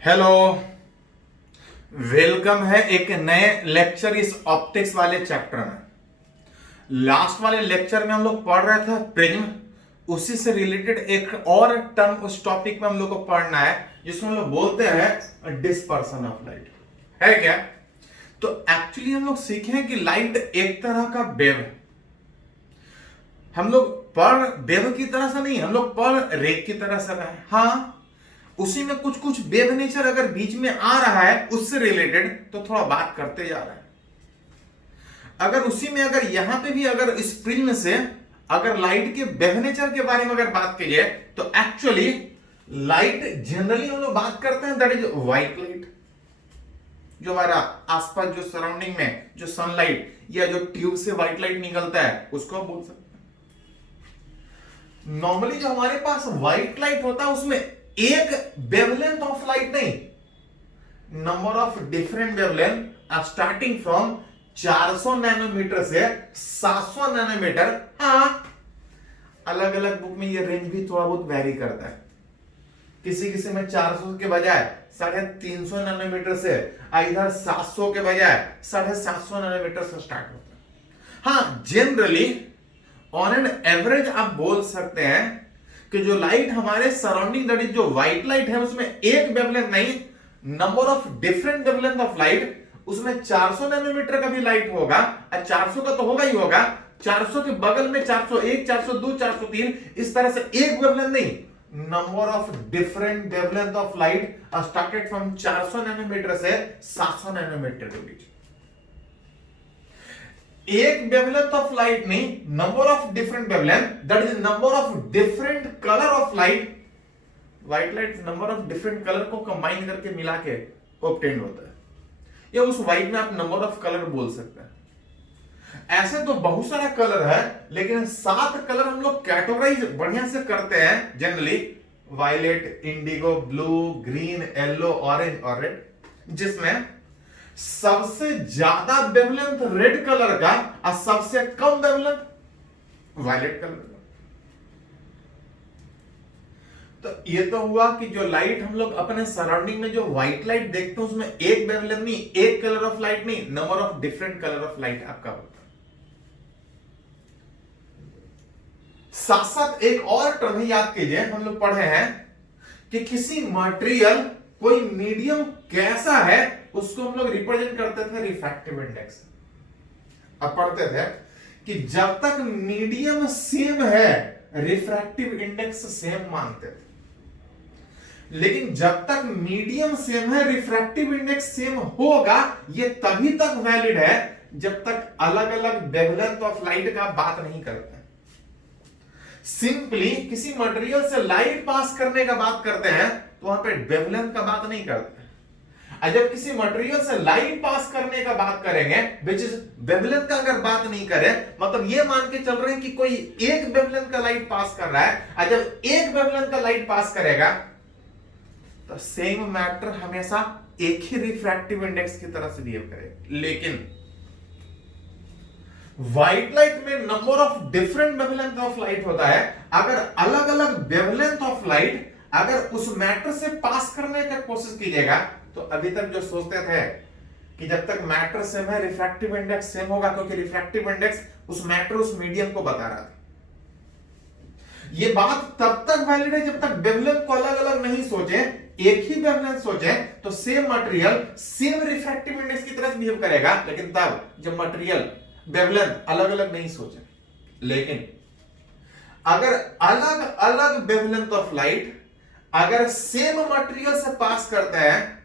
Hello. Welcome है एक नए लेक्चर इस ऑप्टिक्स वाले चैप्टर में। लास्ट वाले लेक्चर में हम लोग पढ़ रहे थे प्रिज्म, उसी से रिलेटेड एक और टर्म उस टॉपिक में हम लोग को पढ़ना है जिसको हम लोग बोलते हैं डिस्पर्सन ऑफ लाइट। है क्या? तो एक्चुअली हम लोग सीखे हैं कि लाइट एक तरह का वेव है। हम लोग पढ़ वेव की तरह से नहीं, हम लोग पढ़ रे की तरह से रहे हैं। हाँ, उसी में कुछ कुछ वेव नेचर अगर बीच में आ रहा है उससे रिलेटेड तो थोड़ा बात करते जा रहा है। अगर उसी में अगर यहां पे भी अगर इस प्रिज्म से अगर लाइट के वेव नेचर के बारे में अगर बात की जाए तो एक्चुअली लाइट जनरली हम लोग बात करते हैं दैट इज व्हाइट लाइट। जो हमारा आसपास जो सराउंडिंग में जो सनलाइट या जो ट्यूब से व्हाइट लाइट निकलता है उसको हम बोल सकते हैं। नॉर्मली जो हमारे पास व्हाइट लाइट होता है उसमें एक वेवलेंथ ऑफ लाइट नहीं, number of different wavelength starting from 400 nanometre से 700 नैनोमीटर। हाँ, अलग अलग बुक में ये रेंज भी थोड़ा बहुत वेरी करता है। किसी किसी में 400 के बजाय 350 नैनोमीटर से, इधर 700 के बजाय 750 नैनोमीटर से स्टार्ट होता है। हाँ, जनरली ऑन एन एवरेज आप बोल सकते हैं कि जो लाइट हमारे सराउंडिंग दैट इज जो व्हाइट लाइट है उसमें एक वेवलेंथ नहीं, number of different wavelength of light, उसमें 400 नैनोमीटर का भी लाइट होगा। 400 का तो होगा ही होगा, 400 के बगल में 401, 402, 403, इस तरह से एक वेवलेंथ नहीं, number of different wavelength of light started from 400 nanometre से 700 नैनोमीटर के बीच। एक वेवलेंथ ऑफ लाइट नहीं, number of different wavelength that is number of different colour of light. White light number of different colour को combine करके मिला के obtain होता है, या उस व्हाइट में आप नंबर ऑफ कलर बोल सकते हैं। ऐसे तो बहुत सारा कलर है, लेकिन 7 कलर हम लोग कैटेगराइज बढ़िया से करते हैं generally, violet, indigo, blue, green, yellow, orange और रेड, जिसमें सबसे ज्यादा वेवलेंथ रेड कलर का और सबसे कम वेवलेंथ वायलेट कलर का। तो ये तो हुआ कि जो लाइट हम लोग अपने सराउंडिंग में जो व्हाइट लाइट देखते हैं उसमें एक वेवलेंथ नहीं, एक कलर ऑफ लाइट नहीं, number of different colour of light आपका होता है। साथ साथ एक और टर्म याद कीजिए, हम लोग पढ़े हैं कि किसी मटेरियल कोई मीडियम कैसा है उसको हम लोग रिप्रेजेंट करते थे रिफ्रैक्टिव इंडेक्स। अब पढ़ते थे कि जब तक मीडियम सेम है रिफ्रैक्टिव इंडेक्स सेम मानते थे, लेकिन जब तक मीडियम सेम है रिफ्रैक्टिव इंडेक्स सेम होगा ये तभी तक वैलिड है जब तक अलग अलग वेवलेंथ ऑफ लाइट का बात नहीं करते। सिंपली किसी मटेरियल से लाइट पास करने का बात करते हैं तो वहां पे वेवलेंथ का बात नहीं करते। जब किसी मटेरियल से लाइट पास करने का बात करेंगे विच इज वेवलेंथ का अगर बात नहीं करें, मतलब ये मान के चल रहे हैं कि कोई एक वेवलेंथ का लाइट पास कर रहा है, जब एक वेवलेंथ का लाइट पास करेगा तो सेम मैटर हमेशा एक ही रिफ्रैक्टिव इंडेक्स की तरह से बिहेव करेगा। लेकिन व्हाइट लाइट में number of different wavelength of light होता है। अगर अलग अलग वेवलेंथ ऑफ लाइट अगर उस मैटर से पास करने का कोशिश कीजिएगा तो अभी तक जो सोचते थे कि जब तक मैटर सेम है रिफ्रैक्टिव इंडेक्स सेम होगा, क्योंकि रिफ्रैक्टिव इंडेक्स उस मैटर उस मीडियम को बता रहा था। ये बात तब तक वैलिड है जब तक वेवलेंथ को अलग अलग नहीं सोचे, एक ही वेवलेंथ सोचे तो same material same refractive index की तरह बिहेव करेगा। लेकिन तब जब मटेरियल वेवलेंथ अलग अलग नहीं सोचे, लेकिन अगर अलग अलग वेवलेंथ ऑफ लाइट अगर सेम मटेरियल से पास करते हैं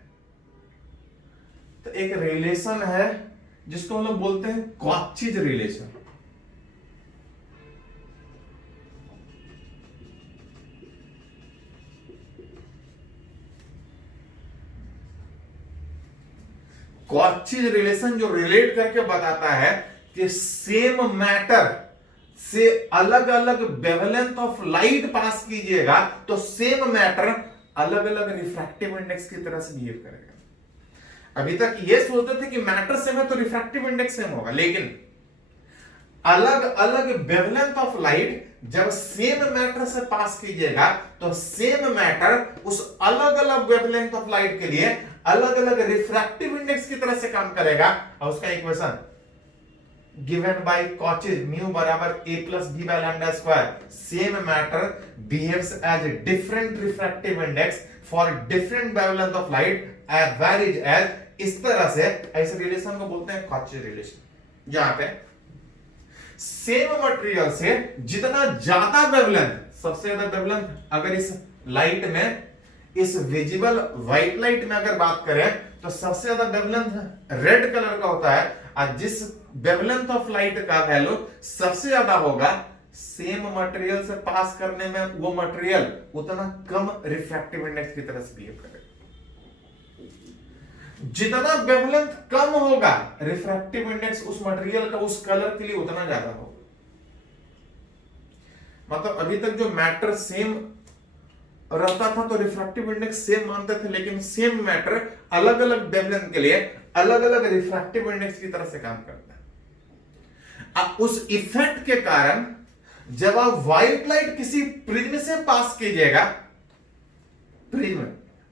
तो एक रिलेशन है जिसको हम लोग बोलते हैं कॉचीज रिलेशन। कॉचीज रिलेशन जो रिलेट करके बताता है कि सेम मैटर से अलग अलग वेवलेंथ ऑफ लाइट पास कीजिएगा तो सेम मैटर अलग अलग रिफ्रैक्टिव इंडेक्स की तरह से बिहेव करेगा। अभी तक ये सोचते थे कि मैटर सेम है तो रिफ्रैक्टिव इंडेक्स सेम होगा, लेकिन अलग अलग वेवलेंथ ऑफ लाइट जब सेम मैटर से पास कीजिएगा तो सेम मैटर उस अलग अलग वेवलेंथ ऑफ लाइट के लिए अलग अलग रिफ्रैक्टिव इंडेक्स की तरह से काम करेगा। और उसका equation given by Cauchy's mu बराबर a plus b by lambda square same matter behaves as different refractive index for different wavelength of light varies as, इस तरह से ऐसे रिलेशन को बोलते हैं कॉचेज रिलेशन। जहां पे सेम मटेरियल से जितना ज्यादा वेवलेंथ, सबसे ज्यादा वेवलेंथ अगर इस लाइट में, इस विजिबल व्हाइट लाइट में अगर बात करें तो सबसे ज्यादा वेवलेंथ रेड कलर का होता है, और जिस वेवलेंथ ऑफ लाइट का वैल्यू सबसे ज्यादा होगा सेम मटेरियल से पास करने में वो मटेरियल उतना कम रिफ्रैक्टिव इंडेक्स की तरह से बिहेव करेगा। जितना वेवलेंथ कम होगा रिफ्रैक्टिव इंडेक्स उस मटेरियल का उस कलर के लिए उतना ज्यादा होगा। मतलब अभी तक जो मैटर सेम रहता था तो रिफ्रैक्टिव इंडेक्स सेम मानते थे, लेकिन सेम मैटर अलग अलग वेवलेंथ के लिए अलग अलग रिफ्रैक्टिव इंडेक्स की तरह से काम करता है। अब उस इफेक्ट के कारण जब आप व्हाइट लाइट किसी प्रिज्म से पास कीजिएगा, प्रिज्म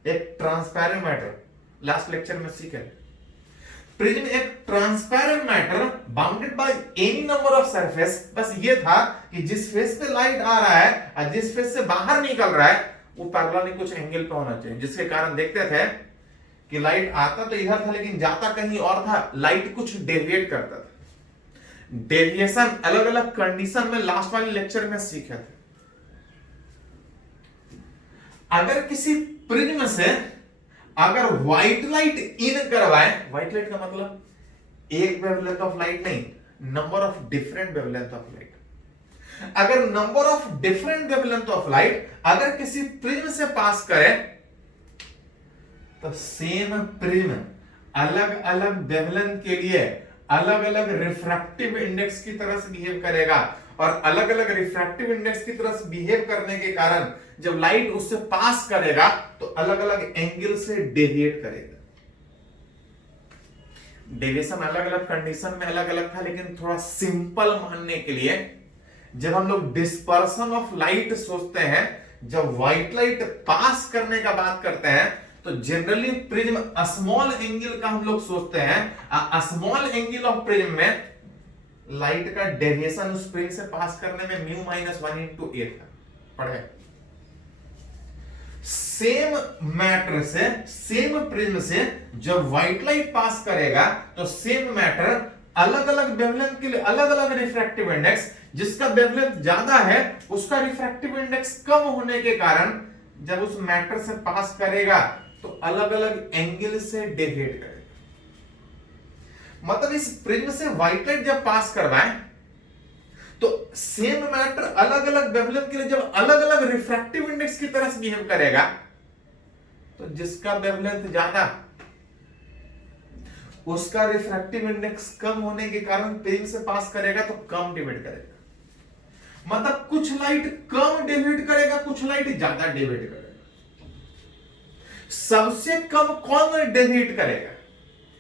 एक ट्रांसपेरेंट मैटर, लास्ट लेक्चर में सीखे, प्रिज्म एक transparent matter bounded by any number of surface. बस ये था कि जिस फेस पे लाइट आ रहा है और जिस फेस से बाहर निकल रहा है वो पैरेलल कुछ एंगल पे होना चाहिए, जिसके कारण देखते थे कि लाइट आता तो इधर था लेकिन जाता कहीं और था, लाइट कुछ डेविएट करता था। डेविएशन अलग अलग कंडीशन में लास्ट वाले लेक्चर में सीखे थे। अगर किसी प्रिज्म से अगर व्हाइट लाइट इन करवाए, व्हाइट लाइट का मतलब एक वेवलेंथ ऑफ लाइट नहीं, number of different wavelength of light. अगर number of different wavelength of light अगर किसी प्रिज्म से पास करें तो सेम प्रिज्म अलग अलग वेवलेंथ के लिए अलग अलग रिफ्रैक्टिव इंडेक्स की तरह से बिहेव करेगा, और अलग अलग रिफ्रैक्टिव इंडेक्स की तरह से बिहेव करने के कारण जब लाइट उससे पास करेगा तो अलग अलग एंगल से डेविएट करेगा। डेविएशन अलग अलग कंडीशन में अलग अलग था, लेकिन थोड़ा सिंपल मानने के लिए जब हम लोग डिस्पर्सन ऑफ लाइट सोचते हैं, जब व्हाइट लाइट पास करने का बात करते हैं तो जनरली प्रिज्म स्मॉल एंगल का हम लोग सोचते हैं। स्मॉल एंगल ऑफ प्रिज्म में लाइट का डेविएशन उस प्रिज्म से पास करने में म्यू माइनस 1/8 था, पढ़े। सेम मैटर से, सेम प्रिज्म से जब व्हाइट लाइट पास करेगा तो सेम मैटर अलग अलग वेवलेंथ के लिए अलग अलग रिफ्रैक्टिव इंडेक्स, जिसका वेवलेंथ ज्यादा है उसका रिफ्रैक्टिव इंडेक्स कम होने के कारण जब उस मैटर से पास करेगा तो अलग अलग एंगल से डेविएट करेगा। मतलब इस प्रिज्म से व्हाइट लाइट जब पास करवाए तो सेम मैटर अलग अलग वेवलेंथ के लिए जब अलग अलग रिफ्रैक्टिव इंडेक्स की तरह से बिहेव करेगा तो जिसका वेवलेंथ ज्यादा उसका रिफ्रैक्टिव इंडेक्स कम होने के कारण प्रिज्म से पास करेगा तो कम डेविएट करेगा। मतलब कुछ लाइट कम डेविएट करेगा, कुछ लाइट ज्यादा डेविएट करेगा। सबसे कम कौन डेविएट करेगा?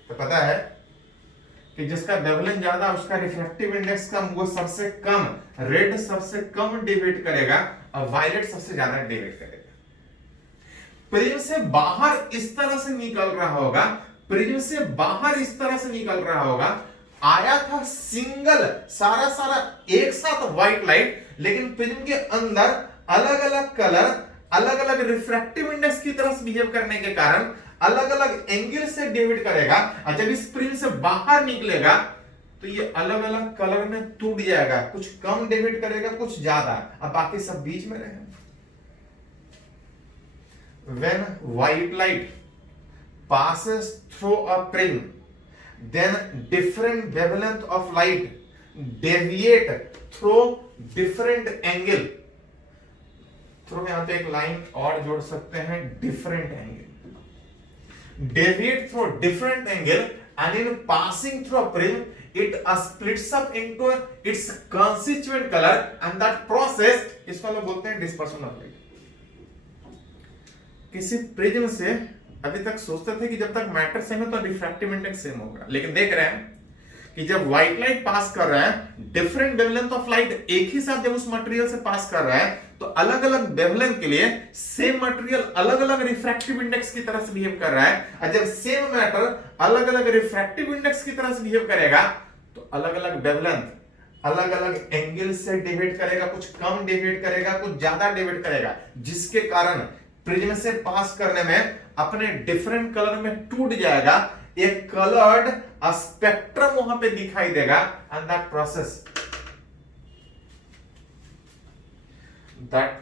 तो पता है कि जिसका वेवलेंथ ज्यादा उसका रिफ्रैक्टिव इंडेक्स कम, वो सबसे कम, रेड सबसे कम डेविएट करेगा और वायलेट सबसे ज्यादा डेविएट करेगा। प्रिज्म से बाहर इस तरह से निकल रहा होगा, प्रिज्म से बाहर इस तरह से निकल रहा होगा, आया था सिंगल सारा एक साथ व्हाइट लाइट, लेकिन प्रिज्म के अंदर अलग अलग कलर अलग अलग रिफ्रैक्टिव इंडेक्स की तरह से बिहेव करने के कारण अलग अलग एंगल से डेविएट करेगा, और जब इस प्रिज्म से बाहर निकलेगा तो ये अलग अलग कलर में टूट जाएगा, कुछ कम डेविएट करेगा कुछ ज्यादा, अब बाकी सब बीच में रहेगा। When white light passes through a prism, then different wavelength of light deviate through different angle. Through यहां पे एक लाइन और जोड़ सकते हैं, different angle, deviate through different angle, and in passing through a prism it splits up into its constituent color, and that process इसको लोग बोलते हैं डिस्पर्शन ऑफ लाइट। किसी प्रिज्म से अभी तक सोचते थे कि जब तक मैटर सेम है तो रिफ्रैक्टिव इंडेक्स सेम होगा, लेकिन देख रहे हैं कि जब व्हाइट लाइट पास कर रहा है, डिफरेंट वेवलेंथ ऑफ लाइट एक ही साथ जब उस मटेरियल से पास कर रहा है, तो अलग अलग वेवलेंथ के लिए सेम मटेरियल अलग अलग रिफ्रैक्टिव इंडेक्स की तरह से बिहेव कर रहा है, और जब सेम मैटर अलग अलग रिफ्रैक्टिव इंडेक्स की तरह से बिहेव करेगा तो अलग अलग वेवलेंथ अलग अलग एंगल से डिवाइड करेगा, कुछ कम डिवाइड करेगा, कुछ ज्यादा डिवाइड करेगा, जिसके कारण प्रिज्म से पास करने में अपने डिफरेंट कलर में टूट जाएगा, एक कलर्ड स्पेक्ट्रम वहां पे दिखाई देगा। एंड दैट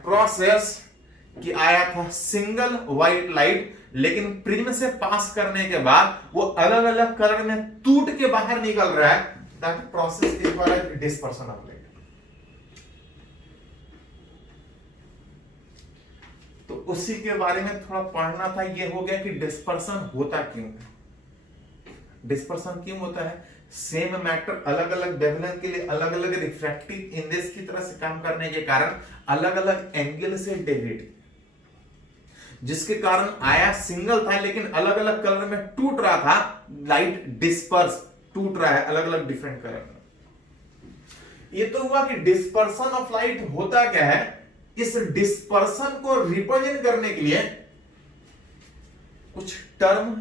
प्रोसेस कि आया था सिंगल व्हाइट लाइट, लेकिन प्रिज्म से पास करने के बाद वो अलग अलग कलर में टूट के बाहर निकल रहा है, that process is called dispersion of light. तो उसी के बारे में थोड़ा पढ़ना था, ये हो गया कि डिस्पर्शन होता क्यों है। डिस्पर्शन क्यों होता है? सेम मैटर अलग अलग वेवलेंथ के लिए अलग अलग रिफ्रैक्टिव इंडेक्स की तरह से काम करने के कारण अलग अलग एंगल से डेविएट, जिसके कारण आया सिंगल था लेकिन अलग अलग कलर में टूट रहा था, लाइट डिस्पर्स टूट रहा है अलग अलग डिफरेंट कलर में। ये तो हुआ कि डिस्पर्शन ऑफ लाइट होता क्या है। इस डिस्पर्शन को रिप्रेजेंट करने के लिए कुछ टर्म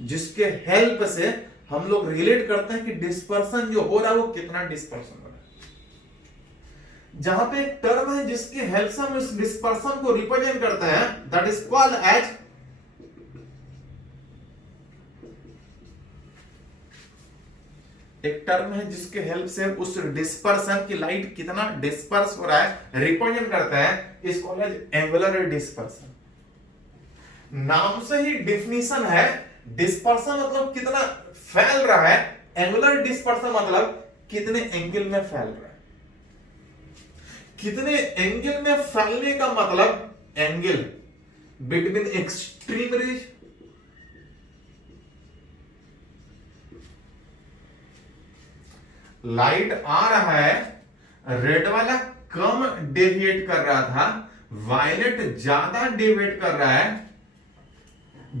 जिसके हेल्प से हम लोग रिलेट करते हैं कि डिस्पर्शन जो हो रहा है वो कितना डिस्पर्शन हो रहा है। जहां पे एक टर्म है जिसके हेल्प से हम इस डिस्पर्शन को रिप्रेजेंट करते हैं, दैट इज कॉल्ड एज एक टर्म है जिसके हेल्प से उस डिस्पर्शन की लाइट कितना डिस्पर्स हो रहा है रिप्रेजेंट करते हैं, इस कॉल्ड एज एंगुलर डिस्पर्शन। नाम से ही डिफिनीशन है, डिस्पर्शन मतलब कितना फैल रहा है, एंगुलर डिस्पर्शन मतलब कितने एंगल में फैल रहा है। कितने एंगल में फैलने का मतलब angle between extreme rays light आ रहा है, रेड वाला कम डेविएट कर रहा था, वायलेट ज्यादा डेविएट कर रहा है।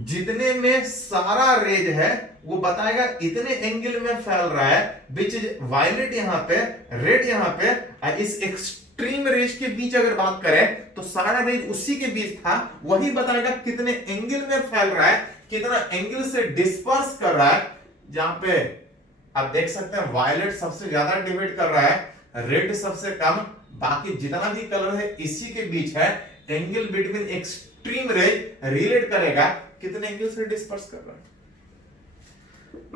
जितने में सारा रेज है वो बताएगा इतने एंगल में फैल रहा है, विच इज वायलेट यहां पे, रेड यहां पे, और इस एक्सट्रीम रेज के बीच अगर बात करें तो सारा रेज उसी के बीच था, वही बताएगा कितने एंगल में फैल रहा है, कितना एंगल से डिस्पर्स कर रहा है। जहां पे आप देख सकते हैं वायलेट सबसे ज्यादा डिवाइड कर रहा है, रेड सबसे कम, बाकी जितना भी कलर है इसी के बीच है। Angle between extreme rays relate करेगा कितने एंगल से डिस्पर्स कर रहा है।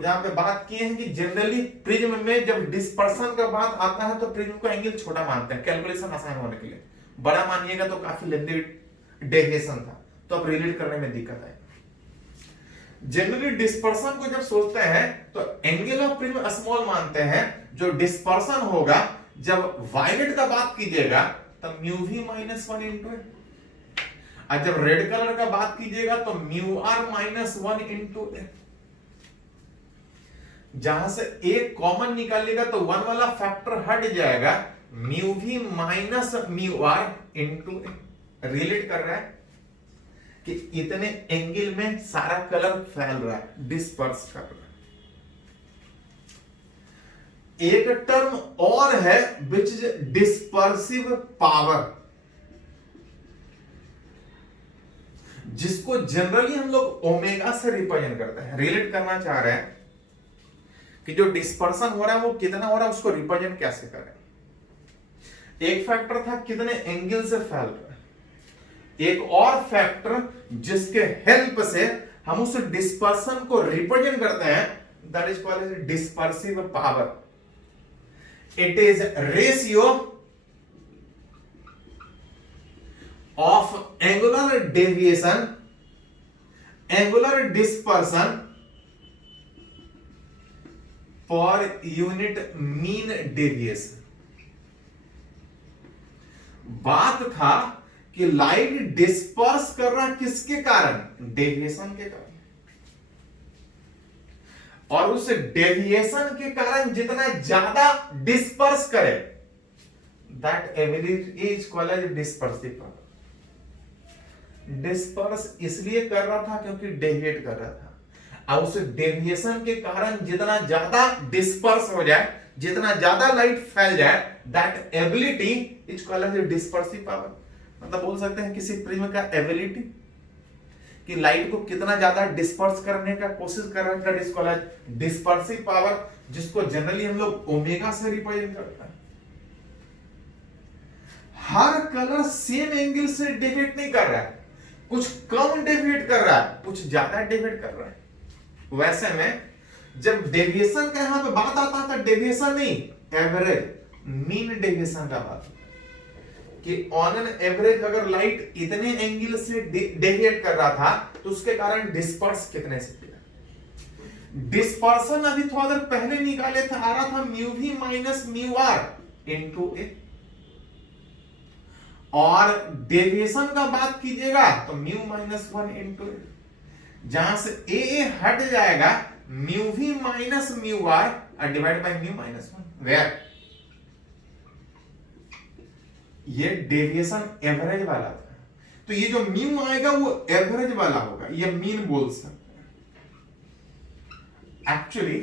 यहां पे बात की है कि जनरली प्रिज्म में जब डिस्पर्शन का बात आता है तो प्रिज्म को एंगल छोटा मानते हैं कैलकुलेशन आसान होने के लिए, बड़ा मानिएगा तो काफी लेंथी डेविएशन था, तो अब रिलेट करने में दिक्कत है। जनरली डिस्पर्शन को जब सोचते हैं तो एंगल ऑफ प्रिज्म स्मॉल मानते हैं। जो डिस्पर्शन होगा जब वायलेट का बात कीजिएगा तब म्यू वी माइनस 1 इंटू, और जब रेड कलर का बात कीजिएगा तो म्यू आर माइनस 1 इंटू। जहां से एक कॉमन निकालिएगा तो 1 वाला फैक्टर हट जाएगा, mu we minus mu are into. Relate कर रहा है कि इतने एंगल में सारा कलर फैल रहा है, डिस्पर्स कर रहा है। एक टर्म और है विच इज डिस्पर्सिव पावर, जिसको जनरली हम लोग ओमेगा से रिप्रेजेंट करते हैं। रिलेट करना चाह रहे हैं कि जो डिस्पर्शन हो रहा है वो कितना हो रहा है, उसको रिप्रेजेंट कैसे करें। एक फैक्टर था कितने एंगल से फैल रहा है, एक और फैक्टर जिसके हेल्प से हम उस डिस्पर्शन को रिप्रेजेंट करते हैं, that is called dispersive power. It is ratio of angular deviation, angular dispersion per unit mean deviation. बात था कि लाइट डिस्पर्स कर रहा किसके कारण, डेविएशन के कारण, और उस डेविएशन के कारण जितना ज्यादा डिस्पर्स करे that ability is called dispersive power. Disperse इसलिए कर रहा था क्योंकि डेविएट कर रहा था, और उस डेविएशन के कारण जितना ज्यादा डिस्पर्स हो जाए, जितना ज्यादा लाइट फैल जाए, that ability is called as dispersive power. मतलब बोल सकते हैं किसी प्रिज्म का एबिलिटी कि लाइट को कितना ज्यादा डिस्पर्स करने का कोशिश कर रहा है, that is called as dispersive power, जिसको जनरली हम लोग ओमेगा से रिप्रेजेंट करते हैं। हर कलर सेम एंगल से डेविएट नहीं कर रहा है, कुछ कम डेविएट कर रहा है, कुछ ज्यादा डेविएट कर रहा है। वैसे में जब डेविएशन का यहां पे बात आता था, डेविएशन नहीं, एवरेज, मीन डेविएशन का बात, कि ऑन एन एवरेज अगर लाइट इतने एंगल से डेविएट कर रहा था तो उसके कारण डिस्पर्स कितने से किया। डिस्पर्सन अभी थोड़ा देर पहले निकाले था, आ रहा था mu we minus mu R into A, और डेविएशन का बात कीजिएगा तो म्यू माइनस 1 इंटू, जहां से ए हट जाएगा, mu we minus mu r divide by mu minus 1, where ये डेविएशन एवरेज वाला था, तो ये जो म्यू आएगा वो एवरेज वाला होगा, ये मीन बोल सकते हैं। एक्चुअली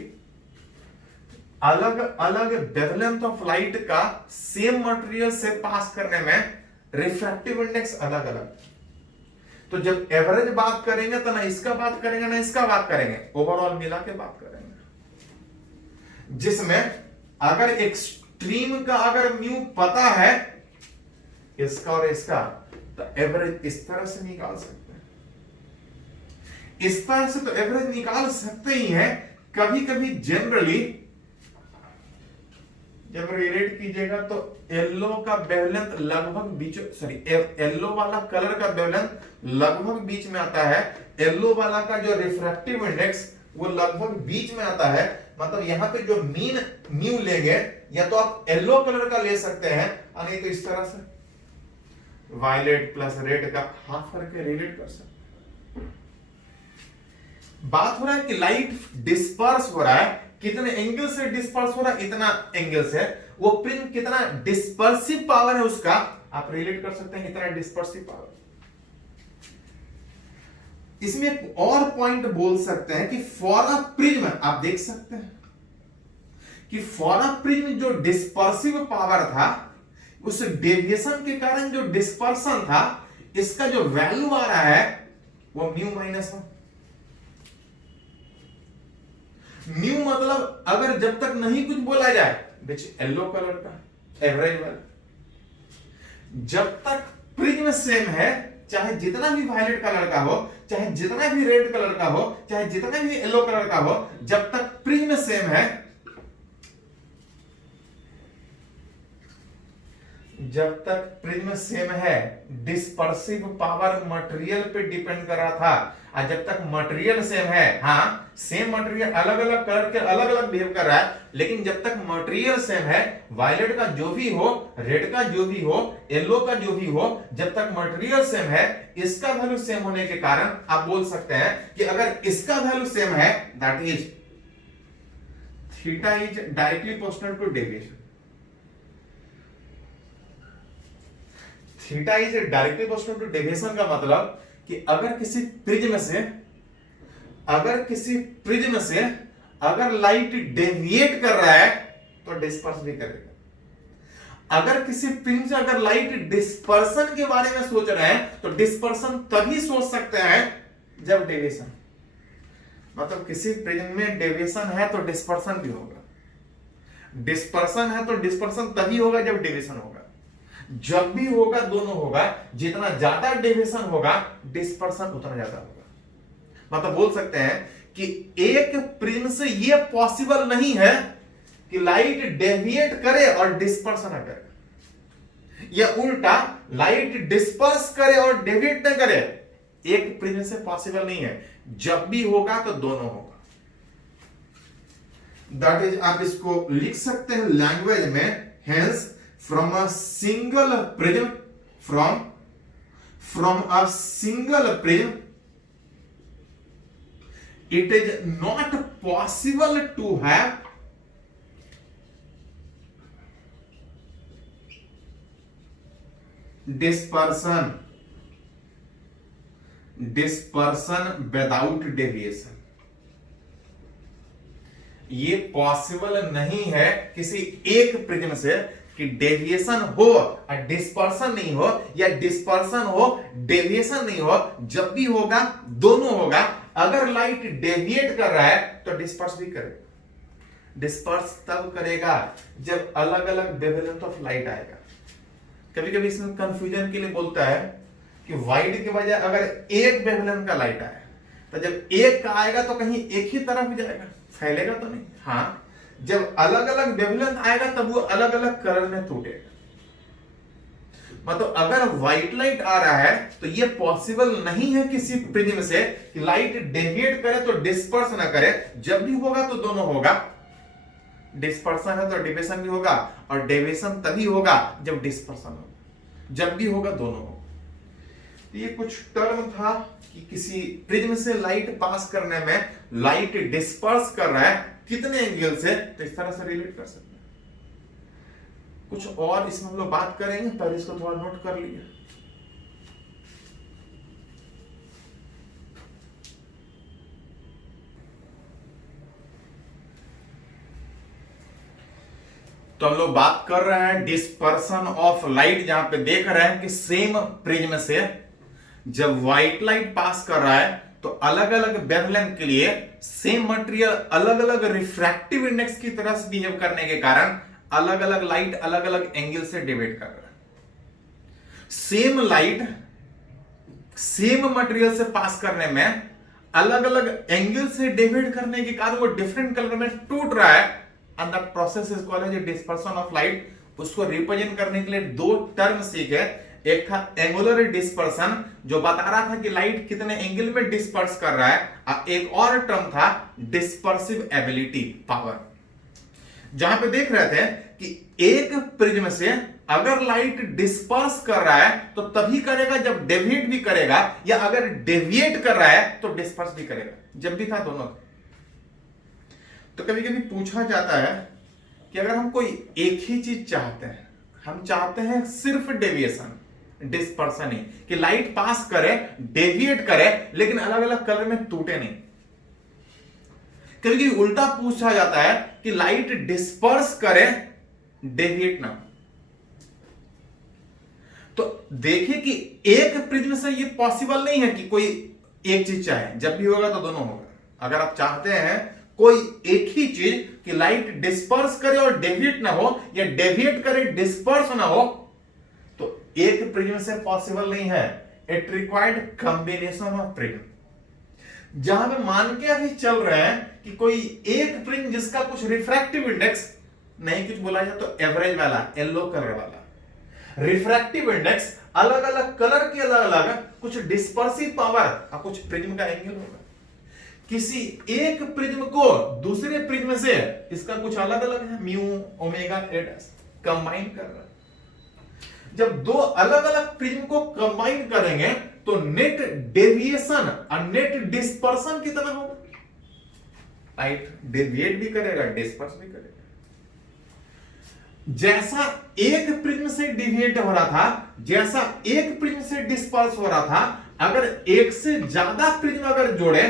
अलग अलग वेवलेंथ ऑफ लाइट का सेम मटेरियल से पास करने में रिफ्रैक्टिव इंडेक्स अलग अलग, तो जब एवरेज बात करेंगे तो ना इसका बात करेंगे ना इसका बात करेंगे, ओवरऑल मिला के बात करेंगे, जिसमें अगर एक्सट्रीम का अगर म्यू पता है इसका और इसका, तो एवरेज इस तरह से निकाल सकते हैं, इस तरह से तो एवरेज निकाल सकते ही हैं। कभी कभी जनरली जब रिलेट कीजिएगा तो येलो का वेवलेंथ लगभग बीच, सॉरी येलो वाला कलर का वेवलेंथ लगभग बीच में आता है, येलो वाला का जो रिफ्रैक्टिव इंडेक्स वो लगभग बीच में आता है। मतलब यहां पे जो मीन म्यू लेंगे या तो आप येलो कलर का ले सकते हैं, और नहीं तो इस तरह से वायलेट प्लस रेड का हाफ करके रिलेट कर सकते हैं। बात हो रहा है कि लाइट डिस्पर्स हो रहा है, कितने एंगल से डिस्पर्स हो रहा है, इतना एंगल से, वो प्रिज्म कितना डिस्पर्सिव पावर है उसका आप रिलेट कर सकते हैं, इतना डिस्पर्सिव पावर। इसमें एक और पॉइंट बोल सकते हैं कि फॉर अ प्रिज्म आप देख सकते हैं कि फॉर अ प्रिज्म जो डिस्पर्सिव पावर था, उस डेविएशन के कारण जो डिस्पर्सन था, इसका जो वैल्यू आ रहा है वो म्यू माइनस 1। म्यू मतलब अगर जब तक नहीं कुछ बोला जाए, विच येलो कलर का एवरेज वाला, जब तक प्रिज्म सेम है, चाहे जितना भी वायलेट कलर का हो, चाहे जितना भी रेड कलर का हो, चाहे जितना भी येलो कलर का हो, जब तक प्रिज्म सेम है, जब तक प्रिज्म सेम है, डिस्पर्सिव पावर मटेरियल पे डिपेंड कर रहा था। और जब तक मटेरियल सेम है, हाँ सेम मटेरियल अलग अलग कलर के अलग अलग बिहेव कर रहा है, लेकिन जब तक मटेरियल सेम है, वायलेट का जो भी हो, रेड का जो भी हो, येलो का जो भी हो, जब तक मटेरियल सेम है, इसका वैल्यू सेम होने के कारण आप बोल सकते हैं कि अगर इसका वैल्यू सेम है, that is theta is directly proportional to deviation. Theta is directly proportional to deviation का मतलब कि अगर किसी प्रिज्म से अगर लाइट डेविएट कर रहा है तो डिस्पर्स भी करेगा। अगर किसी प्रिज्म से अगर लाइट डिस्पर्सन के बारे में सोच रहे हैं तो डिस्पर्सन तभी सोच सकते हैं जब डेविएशन, मतलब किसी प्रिज्म में डेविएशन है तो डिस्पर्सन भी होगा, डिस्पर्सन है तो डिस्पर्सन तभी होगा जब डेविएशन होगा। जब भी होगा दोनों होगा, जितना ज्यादा डेविएशन होगा डिस्पर्सन उतना ज्यादा होगा। मतलब बोल सकते हैं कि एक प्रिज्म से यह पॉसिबल नहीं है कि लाइट डेविएट करे और डिस्पर्सन न करे, या उल्टा लाइट डिस्पर्स करे और डेविएट न करे, एक प्रिज्म से पॉसिबल नहीं है। जब भी होगा तो दोनों होगा। दैट इज, आप इसको लिख सकते हैं लैंग्वेज में, hence from a single prism, from a single prism, it is not possible to have dispersion without deviation। ये पॉसिबल नहीं है किसी एक प्रिज्म से कि डेविएशन हो और डिस्पर्सन नहीं हो, या डिस्पर्सन हो डेविएशन नहीं हो। जब भी होगा दोनों होगा। अगर लाइट डेविएट कर रहा है तो डिस्पर्स भी करेगा। डिस्पर्स तब करेगा जब अलग अलग वेवलेंथ ऑफ लाइट आएगा। कभी कभी इसमें कंफ्यूजन के लिए बोलता है कि व्हाइट के बजाय अगर एक वेवलेंथ का लाइट आए तो जब एक का आएगा तो कहीं एक ही तरफ जाएगा, फैलेगा तो नहीं। हाँ, जब अलग अलग वेवलेंथ आएगा तब वो अलग अलग कलर में टूटेगा। मतलब अगर व्हाइट लाइट आ रहा है तो ये पॉसिबल नहीं है किसी प्रिज्म से कि लाइट डेविएट करे तो डिस्पर्स ना करे। जब भी होगा तो दोनों होगा। डिस्पर्सन है तो डेविएशन भी होगा, और डेविएशन तभी होगा जब डिस्पर्सन होगा। जब भी होगा दोनों होगा। ये कुछ टर्म था कि किसी प्रिज्म से लाइट पास करने में लाइट डिस्पर्स कर रहा है कितने एंगल से, तो इस तरह से रिलेट कर सकते हैं। कुछ और इसमें हम लोग बात करेंगे, पहले इसको थोड़ा नोट कर लिए। तो हम लोग बात कर रहे हैं डिस्पर्सन ऑफ लाइट, जहां पे देख रहे हैं कि सेम प्रिज्म से जब व्हाइट लाइट पास कर रहा है तो अलग अलग वेवलेंथ के लिए सेम मटेरियल अलग अलग रिफ्रैक्टिव इंडेक्स की तरह से बिहेव करने के कारण अलग अलग लाइट अलग अलग एंगल से डिवाइड कर रहा है। सेम लाइट सेम मटेरियल से पास करने में अलग अलग एंगल से डिवाइड करने के कारण वो डिफरेंट कलर में टूट रहा है, and that process is called as dispersion of light. उसको रिप्रेजेंट करने के लिए दो टर्म सीखे। एक था एंगुलर डिस्पर्सन, जो बता रहा था कि लाइट कितने एंगल में डिस्पर्स कर रहा है, और एक और टर्म था डिस्पर्सिव एबिलिटी, पावर। जहां पे देख रहे थे कि एक प्रिज्म से अगर लाइट डिस्पर्स कर रहा है तो तभी करेगा जब डेविएट भी करेगा, या अगर डेविएट कर रहा है तो डिस्पर्स भी करेगा। जब भी था दोनों। तो कभी कभी पूछा जाता है कि अगर हम कोई एक ही चीज चाहते हैं, हम चाहते हैं सिर्फ डेविएशन, डिस्पर्सन नहीं, कि लाइट पास करे डेविएट करे लेकिन अलग अलग कलर में टूटे नहीं। कभी कभी उल्टा पूछा जाता है कि लाइट डिस्पर्स करे डेविएट ना। तो देखिए कि एक प्रिज्म से ये पॉसिबल नहीं है कि कोई एक चीज चाहे। जब भी होगा तो दोनों होगा। अगर आप चाहते हैं कोई एक ही चीज कि लाइट डिस्पर्स करे और डेविएट ना हो, या डेविएट करे डिस्पर्स ना हो, तो एक प्रिज्म से पॉसिबल नहीं है। It required combination of prism. जहां पे मान के अभी चल रहे हैं कि कोई एक प्रिज्म जिसका कुछ रिफ्रैक्टिव इंडेक्स नहीं, कुछ बोला जाए तो एवरेज वाला, येलो कलर वाला रिफ्रैक्टिव इंडेक्स, अलग अलग कलर के अलग अलग कुछ डिस्पर्सिव पावर और कुछ प्रिज्म का एंगल होगा। किसी एक प्रिज्म को दूसरे प्रिज्म से इसका कुछ अलग अलग है, म्यू ओमेगा एडस कंबाइन कर रहा है। जब दो अलग अलग प्रिज्म को कंबाइन करेंगे तो नेट डेविएशन और नेट डिस्पर्सन कितना होगा? लाइट डेविएट भी करेगा, डिस्पर्स भी करेगा। जैसा एक प्रिज्म से डेविएट हो रहा था, जैसा एक प्रिज्म से डिस्पर्स हो रहा था, अगर एक से ज्यादा प्रिज्म अगर जोड़े,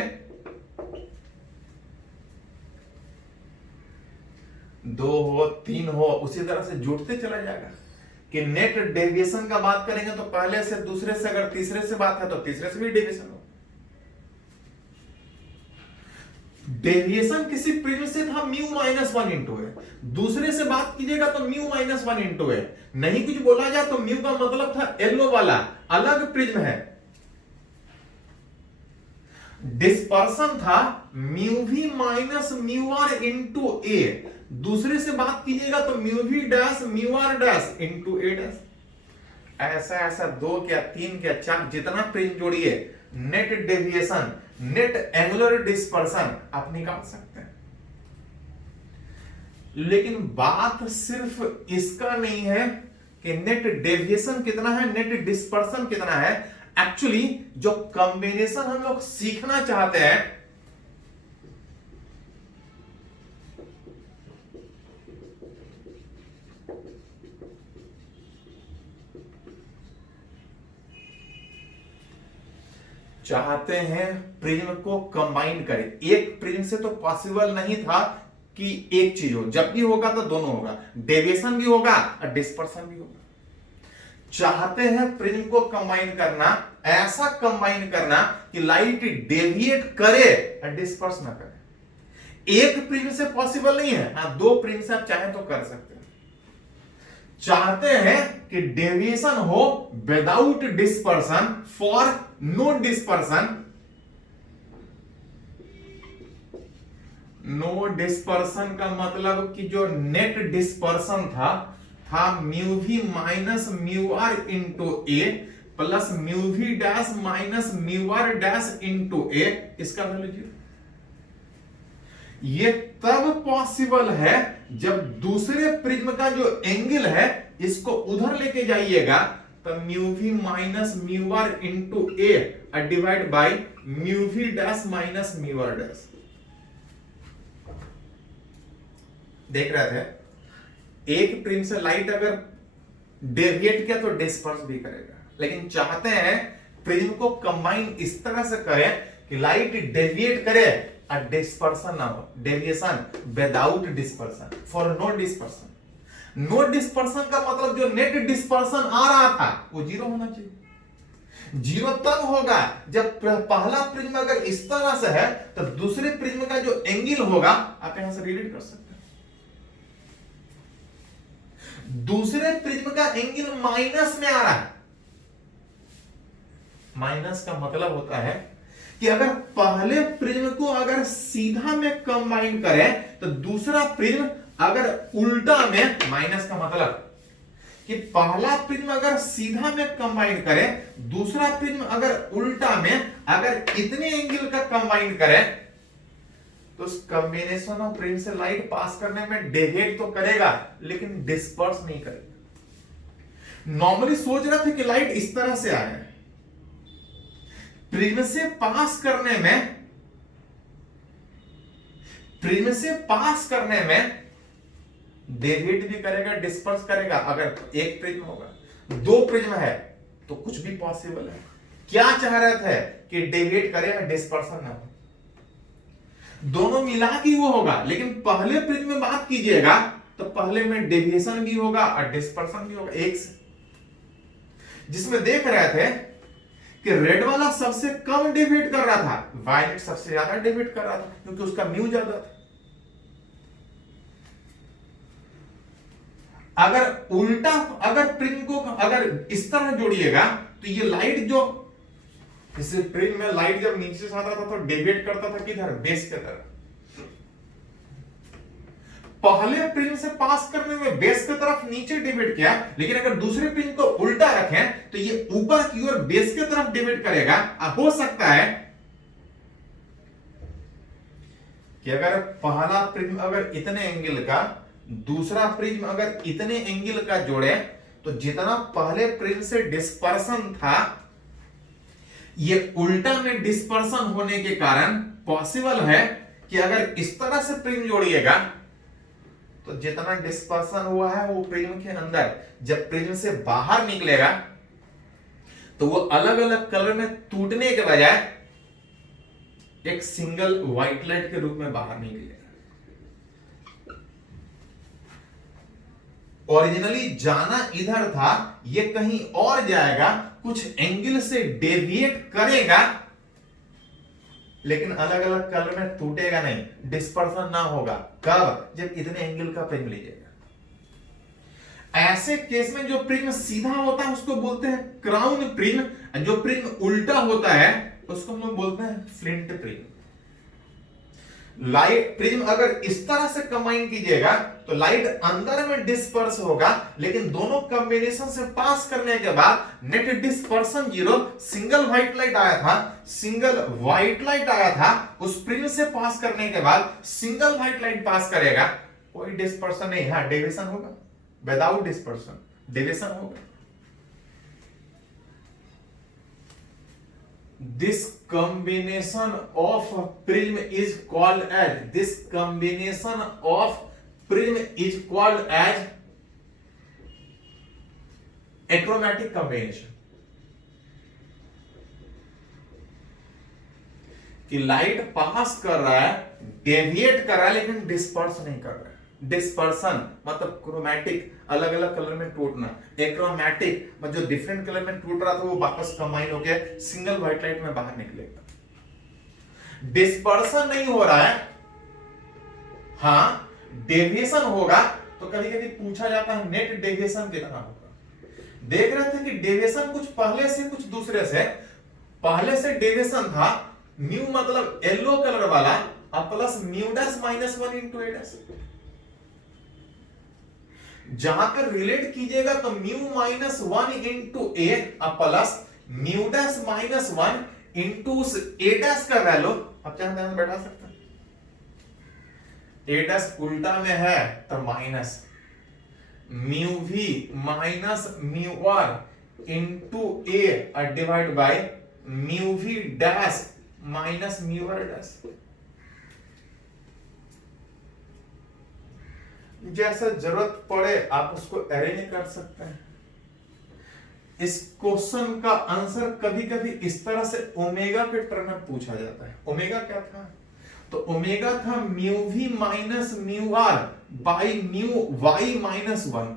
दो हो तीन हो, उसी तरह से जुड़ते चला जाएगा। कि नेट डेविएशन का बात करेंगे तो पहले से दूसरे से, अगर तीसरे से बात है तो तीसरे से भी डेविएशन हो। डेविएशन किसी प्रिज्म से था μ-1 इंटू है, दूसरे से बात कीजिएगा तो μ-1 इंटू है। नहीं कुछ बोला जाए तो म्यू का मतलब था येलो वाला, अलग प्रिज्म है। डिस्पर्सन था μv माइनस μr इंटू ए, दूसरे से बात कीजिएगा तो μv dash μr dash into A dash. ऐसा ऐसा दो क्या तीन क्या चार, जितना प्रिज्म जोड़िए, net deviation, net angular dispersion आप निकाल सकते हैं। लेकिन बात सिर्फ इसका नहीं है कि नेट डेविएशन कितना है, नेट डिस्पर्सन कितना है। एक्चुअली जो कॉम्बिनेशन हम लोग सीखना चाहते हैं, चाहते हैं प्रिज्म को कंबाइन करें। एक प्रिज्म से तो पॉसिबल नहीं था कि एक चीज हो, जब भी होगा तो दोनों होगा, डेविएशन भी होगा और डिस्पर्सन भी होगा। चाहते हैं प्रिज्म को कंबाइन करना, ऐसा कंबाइन करना कि लाइट डेविएट करे और डिस्पर्स ना करे। एक प्रिज्म से पॉसिबल नहीं है, हाँ दो प्रिज्म से आप चाहें तो कर सकते हैं। चाहते हैं कि डेविएशन हो without dispersion, for no dispersion, no dispersion का मतलब कि जो नेट डिस्पर्सन था mu we minus mu are into A plus mu we dash minus mu are dash into A, इसका वैल्यू 0। ये तब पॉसिबल है जब दूसरे प्रिज्म का जो एंगल है इसको उधर लेके जाइएगा, तो mu we minus mu are into A divide by mu we dash minus mu are dash. देख रहे थे, एक प्रिज्म से लाइट अगर डेविएट किया तो डिस्पर्स भी करेगा, लेकिन चाहते हैं प्रिज्म को कंबाइन इस तरह से करें कि लाइट डेविएट करे और डिस्पर्सन ना हो, deviation without dispersion, for no dispersion. No dispersion का मतलब जो नेट डिस्पर्सन आ रहा था वो 0 होना चाहिए। 0 तब होगा जब पहला प्रिज्म अगर इस तरह से है तो दूसरे प्रिज्म का जो एंगल होगा आप यहां से रिलेट कर सकते हैं। दूसरे प्रिज्म का एंगल माइनस में आ रहा है, माइनस का मतलब होता है कि अगर पहले प्रिज्म को अगर सीधा में कंबाइन करें तो दूसरा प्रिज्म अगर उल्टा में, माइनस का मतलब कि पहला प्रिज्म अगर सीधा में कंबाइन करें, दूसरा प्रिज्म अगर उल्टा में अगर इतने एंगल का कंबाइन करें तो उस कॉम्बिनेशन ऑफ प्रिज्म से लाइट पास करने में डेविएट तो करेगा लेकिन डिस्पर्स नहीं करेगा। नॉर्मली सोच रहे थे कि लाइट इस तरह से आए, प्रिज्म से पास करने में डेविएट भी करेगा, डिस्पर्स करेगा। अगर एक प्रिज्म होगा, दो प्रिज्म है तो कुछ भी पॉसिबल है। क्या चाह रहे थे कि डेविएट करे और डिस्पर्सन ना हो, दोनों मिला के वो होगा, लेकिन पहले प्रिज्म में बात कीजिएगा तो पहले में डेविएशन भी होगा और डिस्पर्सन भी होगा एक से, जिसमें देख रहे थे कि रेड वाला सबसे कम डेविएट कर रहा था, वायलेट सबसे ज्यादा डेविएट कर रहा था क्योंकि उसका म्यू ज्यादा था। अगर उल्टा अगर प्रिज्म को अगर इस तरह जोड़िएगा तो ये लाइट जो इस प्रिज्म में लाइट जब नीचे से आता था तो डेविएट करता था किधर, बेस के तरफ। पहले प्रिज्म से पास करने में बेस की तरफ नीचे डेविएट किया, लेकिन अगर दूसरे प्रिज्म को उल्टा रखें तो ये ऊपर की ओर बेस की तरफ डेविएट करेगा। हो सकता है कि अगर पहला प्रिज्म अगर इतने एंगल का, दूसरा प्रिज्म अगर इतने एंगल का जोड़े तो जितना पहले प्रिज्म से डिस्पर्सन था ये उल्टा में डिस्पर्सन होने के कारण पॉसिबल है कि अगर इस तरह से प्रिज्म जोड़िएगा तो जितना डिस्पर्सन हुआ है वो प्रिज्म के अंदर जब प्रिज्म से बाहर निकलेगा तो वो अलग अलग कलर में टूटने के बजाय एक सिंगल व्हाइट लाइट के रूप में बाहर निकलेगा। ओरिजिनली जाना इधर था, ये कहीं और जाएगा, कुछ एंगल से डेविएट करेगा लेकिन अलग अलग कलर में टूटेगा नहीं, डिस्पर्सन ना होगा। कब? जब इतने एंगल का प्रिज्म लीजिएगा। ऐसे केस में जो प्रिज्म सीधा होता है उसको बोलते हैं क्राउन प्रिज्म, जो प्रिज्म उल्टा होता है उसको हम लोग बोलते हैं फ्लिंट प्रिज्म। लाइट प्रिज्म अगर इस तरह से कंबाइन कीजिएगा तो लाइट अंदर में डिस्पर्स होगा, लेकिन दोनों कॉम्बिनेशन से पास करने के बाद net dispersion 0, single white light आया था, उस प्रिज्म से पास करने के बाद सिंगल व्हाइट लाइट पास करेगा, कोई डिस्पर्सन नहीं। हाँ डेविएशन होगा, विदाउट डिस्पर्सन डेविएशन होगा। This combination of prism is called as achromatic combination। कि लाइट पास कर रहा है, डेविएट कर रहा है, लेकिन डिस्पर्स नहीं कर रहा है। डिस्पर्सन मतलब क्रोमैटिक, अलग अलग कलर में टूटना। एक्रोमैटिक मतलब जो डिफरेंट कलर में टूट रहा था वो वापस कंबाइन होकर सिंगल व्हाइट लाइट में बाहर निकलेगा। डिस्पर्सन नहीं हो रहा है, हाँ डेविएशन होगा। तो कभी कभी पूछा जाता है नेट डेविएशन कितना होगा। देख रहे थे कि डेविएशन कुछ पहले से कुछ दूसरे से, पहले से डेविएशन था म्यू मतलब येलो कलर वाला अब plus mu dash minus 1 into A dash. जहां पर रिलेट कीजिएगा तो म्यू माइनस 1 इंटू ए अब plus mu dash minus 1 into A dash का वैल्यू अब चाहे ध्यान बैठा सकते हैं। ए डैश उल्टा में है तो minus mu we minus mu are into A divide by mu we dash minus mu are dash. जैसा जरूरत पड़े आप उसको अरेंज कर सकते हैं। इस क्वेश्चन का आंसर कभी कभी इस तरह से ओमेगा के टर्म में पूछा जाता है। ओमेगा क्या था? तो ओमेगा था mu we minus mu r by mu y minus 1।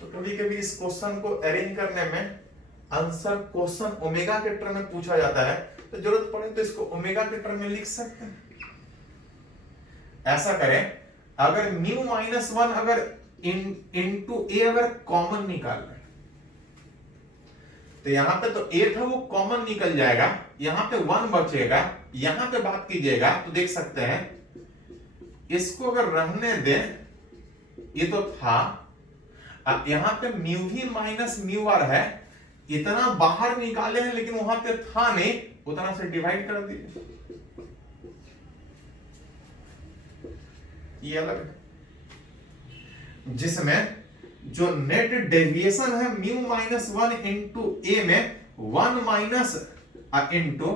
तो कभी कभी इस क्वेश्चन को अरेंज करने में आंसर क्वेश्चन ओमेगा के टर्म में पूछा जाता है, तो जरूरत पड़े तो इसको ओमेगा के टर्म में लिख सकते हैं। ऐसा करें, अगर म्यू माइनस 1 अगर इनटू ए अगर कॉमन निकाल रहे तो यहां पे तो ए था वो कॉमन निकल जाएगा, यहां पे 1 बचेगा। यहां पे बात कीजिएगा तो देख सकते हैं इसको अगर रहने दें, ये तो था, अब यहां पे mu we minus mu r है, इतना बाहर निकाले हैं लेकिन वहां पे था नहीं, उतना से डिवाइड कर दीजिए। ये अलग है, जिसमें जो नेट डेविएशन है म्यू माइनस 1 इंटू ए में 1 माइनस इंटू,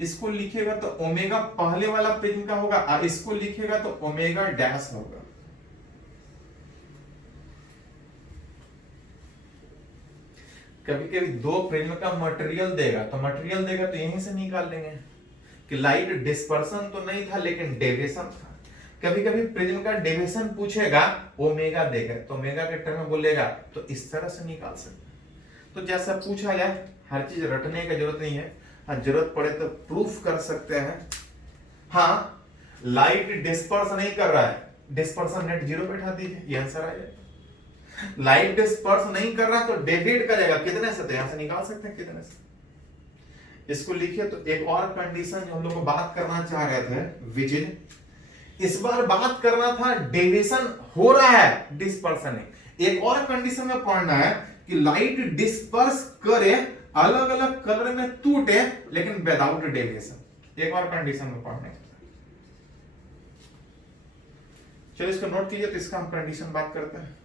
इसको लिखेगा तो ओमेगा पहले वाला प्रिज्म का होगा, और इसको लिखेगा तो ओमेगा डैश होगा। कभी कभी दो प्रिज्म का मटेरियल देगा तो यहीं से निकाल लेंगे कि लाइट डिस्पर्सन तो नहीं था लेकिन डेविएशन था। कभी कभी प्रिज्म का डेविएशन पूछेगा, ओमेगा देगा तो ओमेगा के टर्म में बोलेगा, तो इस तरह से निकाल सकते हैं। तो जैसा पूछा जाए, हर चीज रटने की जरूरत नहीं है, हाँ जरूरत पड़े तो प्रूफ कर सकते हैं। हाँ लाइट डिस्पर्स नहीं कर रहा है, डिस्पर्सन नेट 0 बैठा दीजिए, ये आंसर आ जाएगा। लाइट डिस्पर्स नहीं कर रहा तो डेविएट करेगा कितने से, तो यहां से निकाल सकते हैं कितने से। इसको लिखिए। तो एक और कंडीशन जो हम लोग बात करना चाह रहे थे, विजिल, इस बार बात करना था डेविएशन हो रहा है, डिस्पर्सन नहीं। एक और कंडीशन में पढ़ना है कि लाइट डिस्पर्स करे, अलग अलग कलर में टूटे लेकिन विदाउट डेविएशन। एक और कंडीशन में पढ़ने, चलिए इसको नोट कीजिए। तो इसका हम कंडीशन बात करते हैं।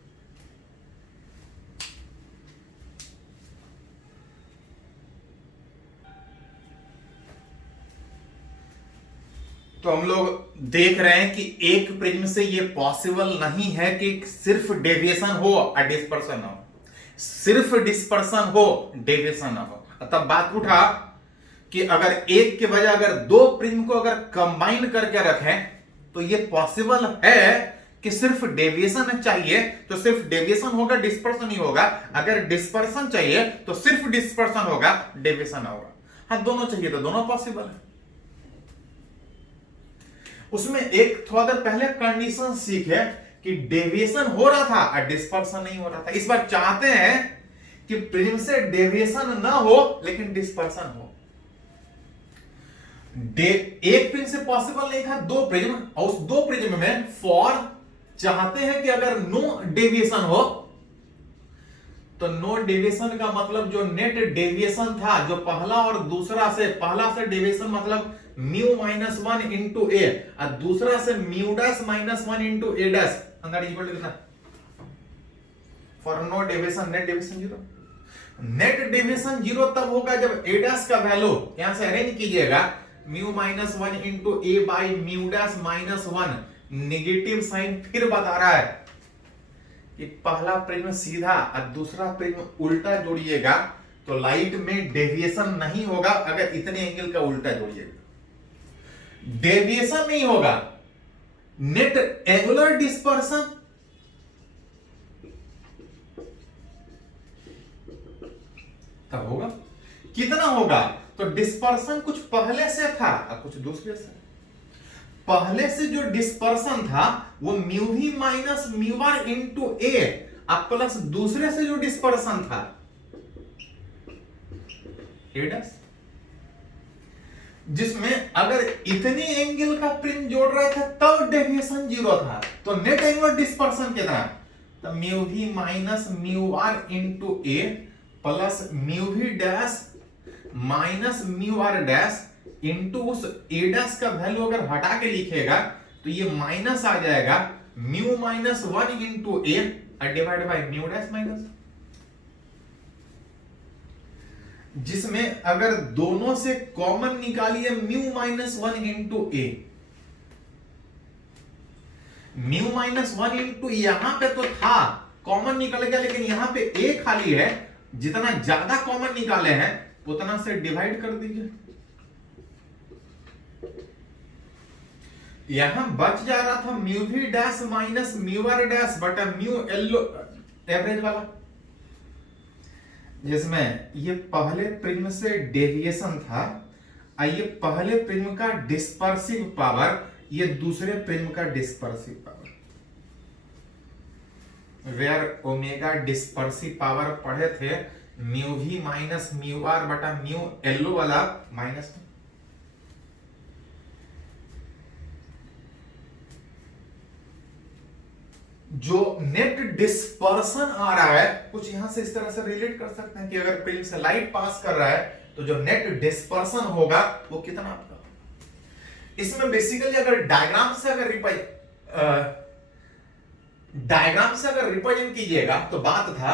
तो हम लोग देख रहे हैं कि एक प्रिज्म से ये पॉसिबल नहीं है कि सिर्फ डेविएशन हो और डिस्पर्सन ना हो, सिर्फ डिस्पर्सन हो डेविएशन ना हो। तब बात उठा कि अगर एक के बजाय अगर दो प्रिज्म को अगर कंबाइन करके रखें तो ये पॉसिबल है कि सिर्फ डेविएशन चाहिए तो सिर्फ डेविएशन होगा, डिस्पर्सन नहीं होगा। अगर डिस्पर्सन चाहिए तो सिर्फ डिस्पर्सन होगा, डेविएशन होगा। हाँ दोनों चाहिए तो दोनों पॉसिबल है। उसमें एक थोड़ा देर पहले कंडीशन सीखे कि डेविएशन हो रहा था और डिस्पर्सन नहीं हो रहा था। इस बार चाहते हैं कि प्रिज्म से डेविएशन ना हो लेकिन डिस्पर्सन हो। एक प्रिज्म से पॉसिबल नहीं था, दो प्रिज्म, और उस दो प्रिज्म में फॉर चाहते हैं कि अगर नो डेविएशन हो, तो नो डेविएशन का मतलब जो नेट डेविएशन था, जो पहला और दूसरा से, पहला से डेविएशन मतलब म्यू माइनस 1 इंटू ए और दूसरा से mu dash minus 1 into A dash, अंदर इक्वल लिखना। For no deviation net deviation 0। Net deviation 0 तब होगा जब ए डैश का वैल्यू, यहां से अरेंज कीजिएगा, mu minus 1 into A by mu dash minus 1, negative sign फिर बता रहा है कि पहला प्रिज्म सीधा और दूसरा प्रिज्म उल्टा जोड़िएगा तो लाइट में डेविएशन नहीं होगा अगर इतने एंगल का उल्टा जोड़िएगा। डेविएशन नहीं होगा, नेट एंगुलर डिस्पर्सन तब होगा। कितना होगा? तो डिस्पर्सन कुछ पहले से था और कुछ दूसरे से। पहले से जो डिस्पर्सन था वो mu we minus mu are into A, अब प्लस दूसरे से जो डिस्पर्सन था ए डैश, जिसमें अगर इतनी एंगल का प्रिज्म जोड़ रहे थे तब डेविएशन 0 था। तो नेट एंगुलर डिस्पर्सन कितना? तो mu we minus mu are into A plus mu we dash minus mu are dash into उस ए डैश का वैल्यू अगर हटा के लिखेगा तो ये माइनस आ जाएगा mu minus 1 into A divide by mu dash minus, जिसमें अगर दोनों से कॉमन निकालिए म्यू माइनस 1 इंटू ए, म्यू माइनस 1 इंटू यहां पे तो था कॉमन निकल गया, लेकिन यहां पे ए खाली है, जितना ज्यादा कॉमन निकाले हैं उतना से डिवाइड कर दीजिए। यहां बच जा रहा था mu we dash minus mu are dash बटा म्यू एल एवरेज वाला, जिसमें ये पहले प्रिज्म से डेविएशन था और ये पहले प्रिज्म का डिस्पर्सिव पावर, ये दूसरे प्रिज्म का dispersive power, where omega dispersive power पढ़े थे mu we minus mu R बटा म्यू एल वाला माइनस। जो नेट डिस्पर्सन आ रहा है कुछ यहां से इस तरह से रिलेट कर सकते हैं कि अगर प्रिज्म से लाइट पास कर रहा है तो जो नेट डिस्पर्सन होगा वो कितना आपका। इसमें बेसिकली अगर डायग्राम से अगर रिप्रेजेंट कीजिएगा तो बात था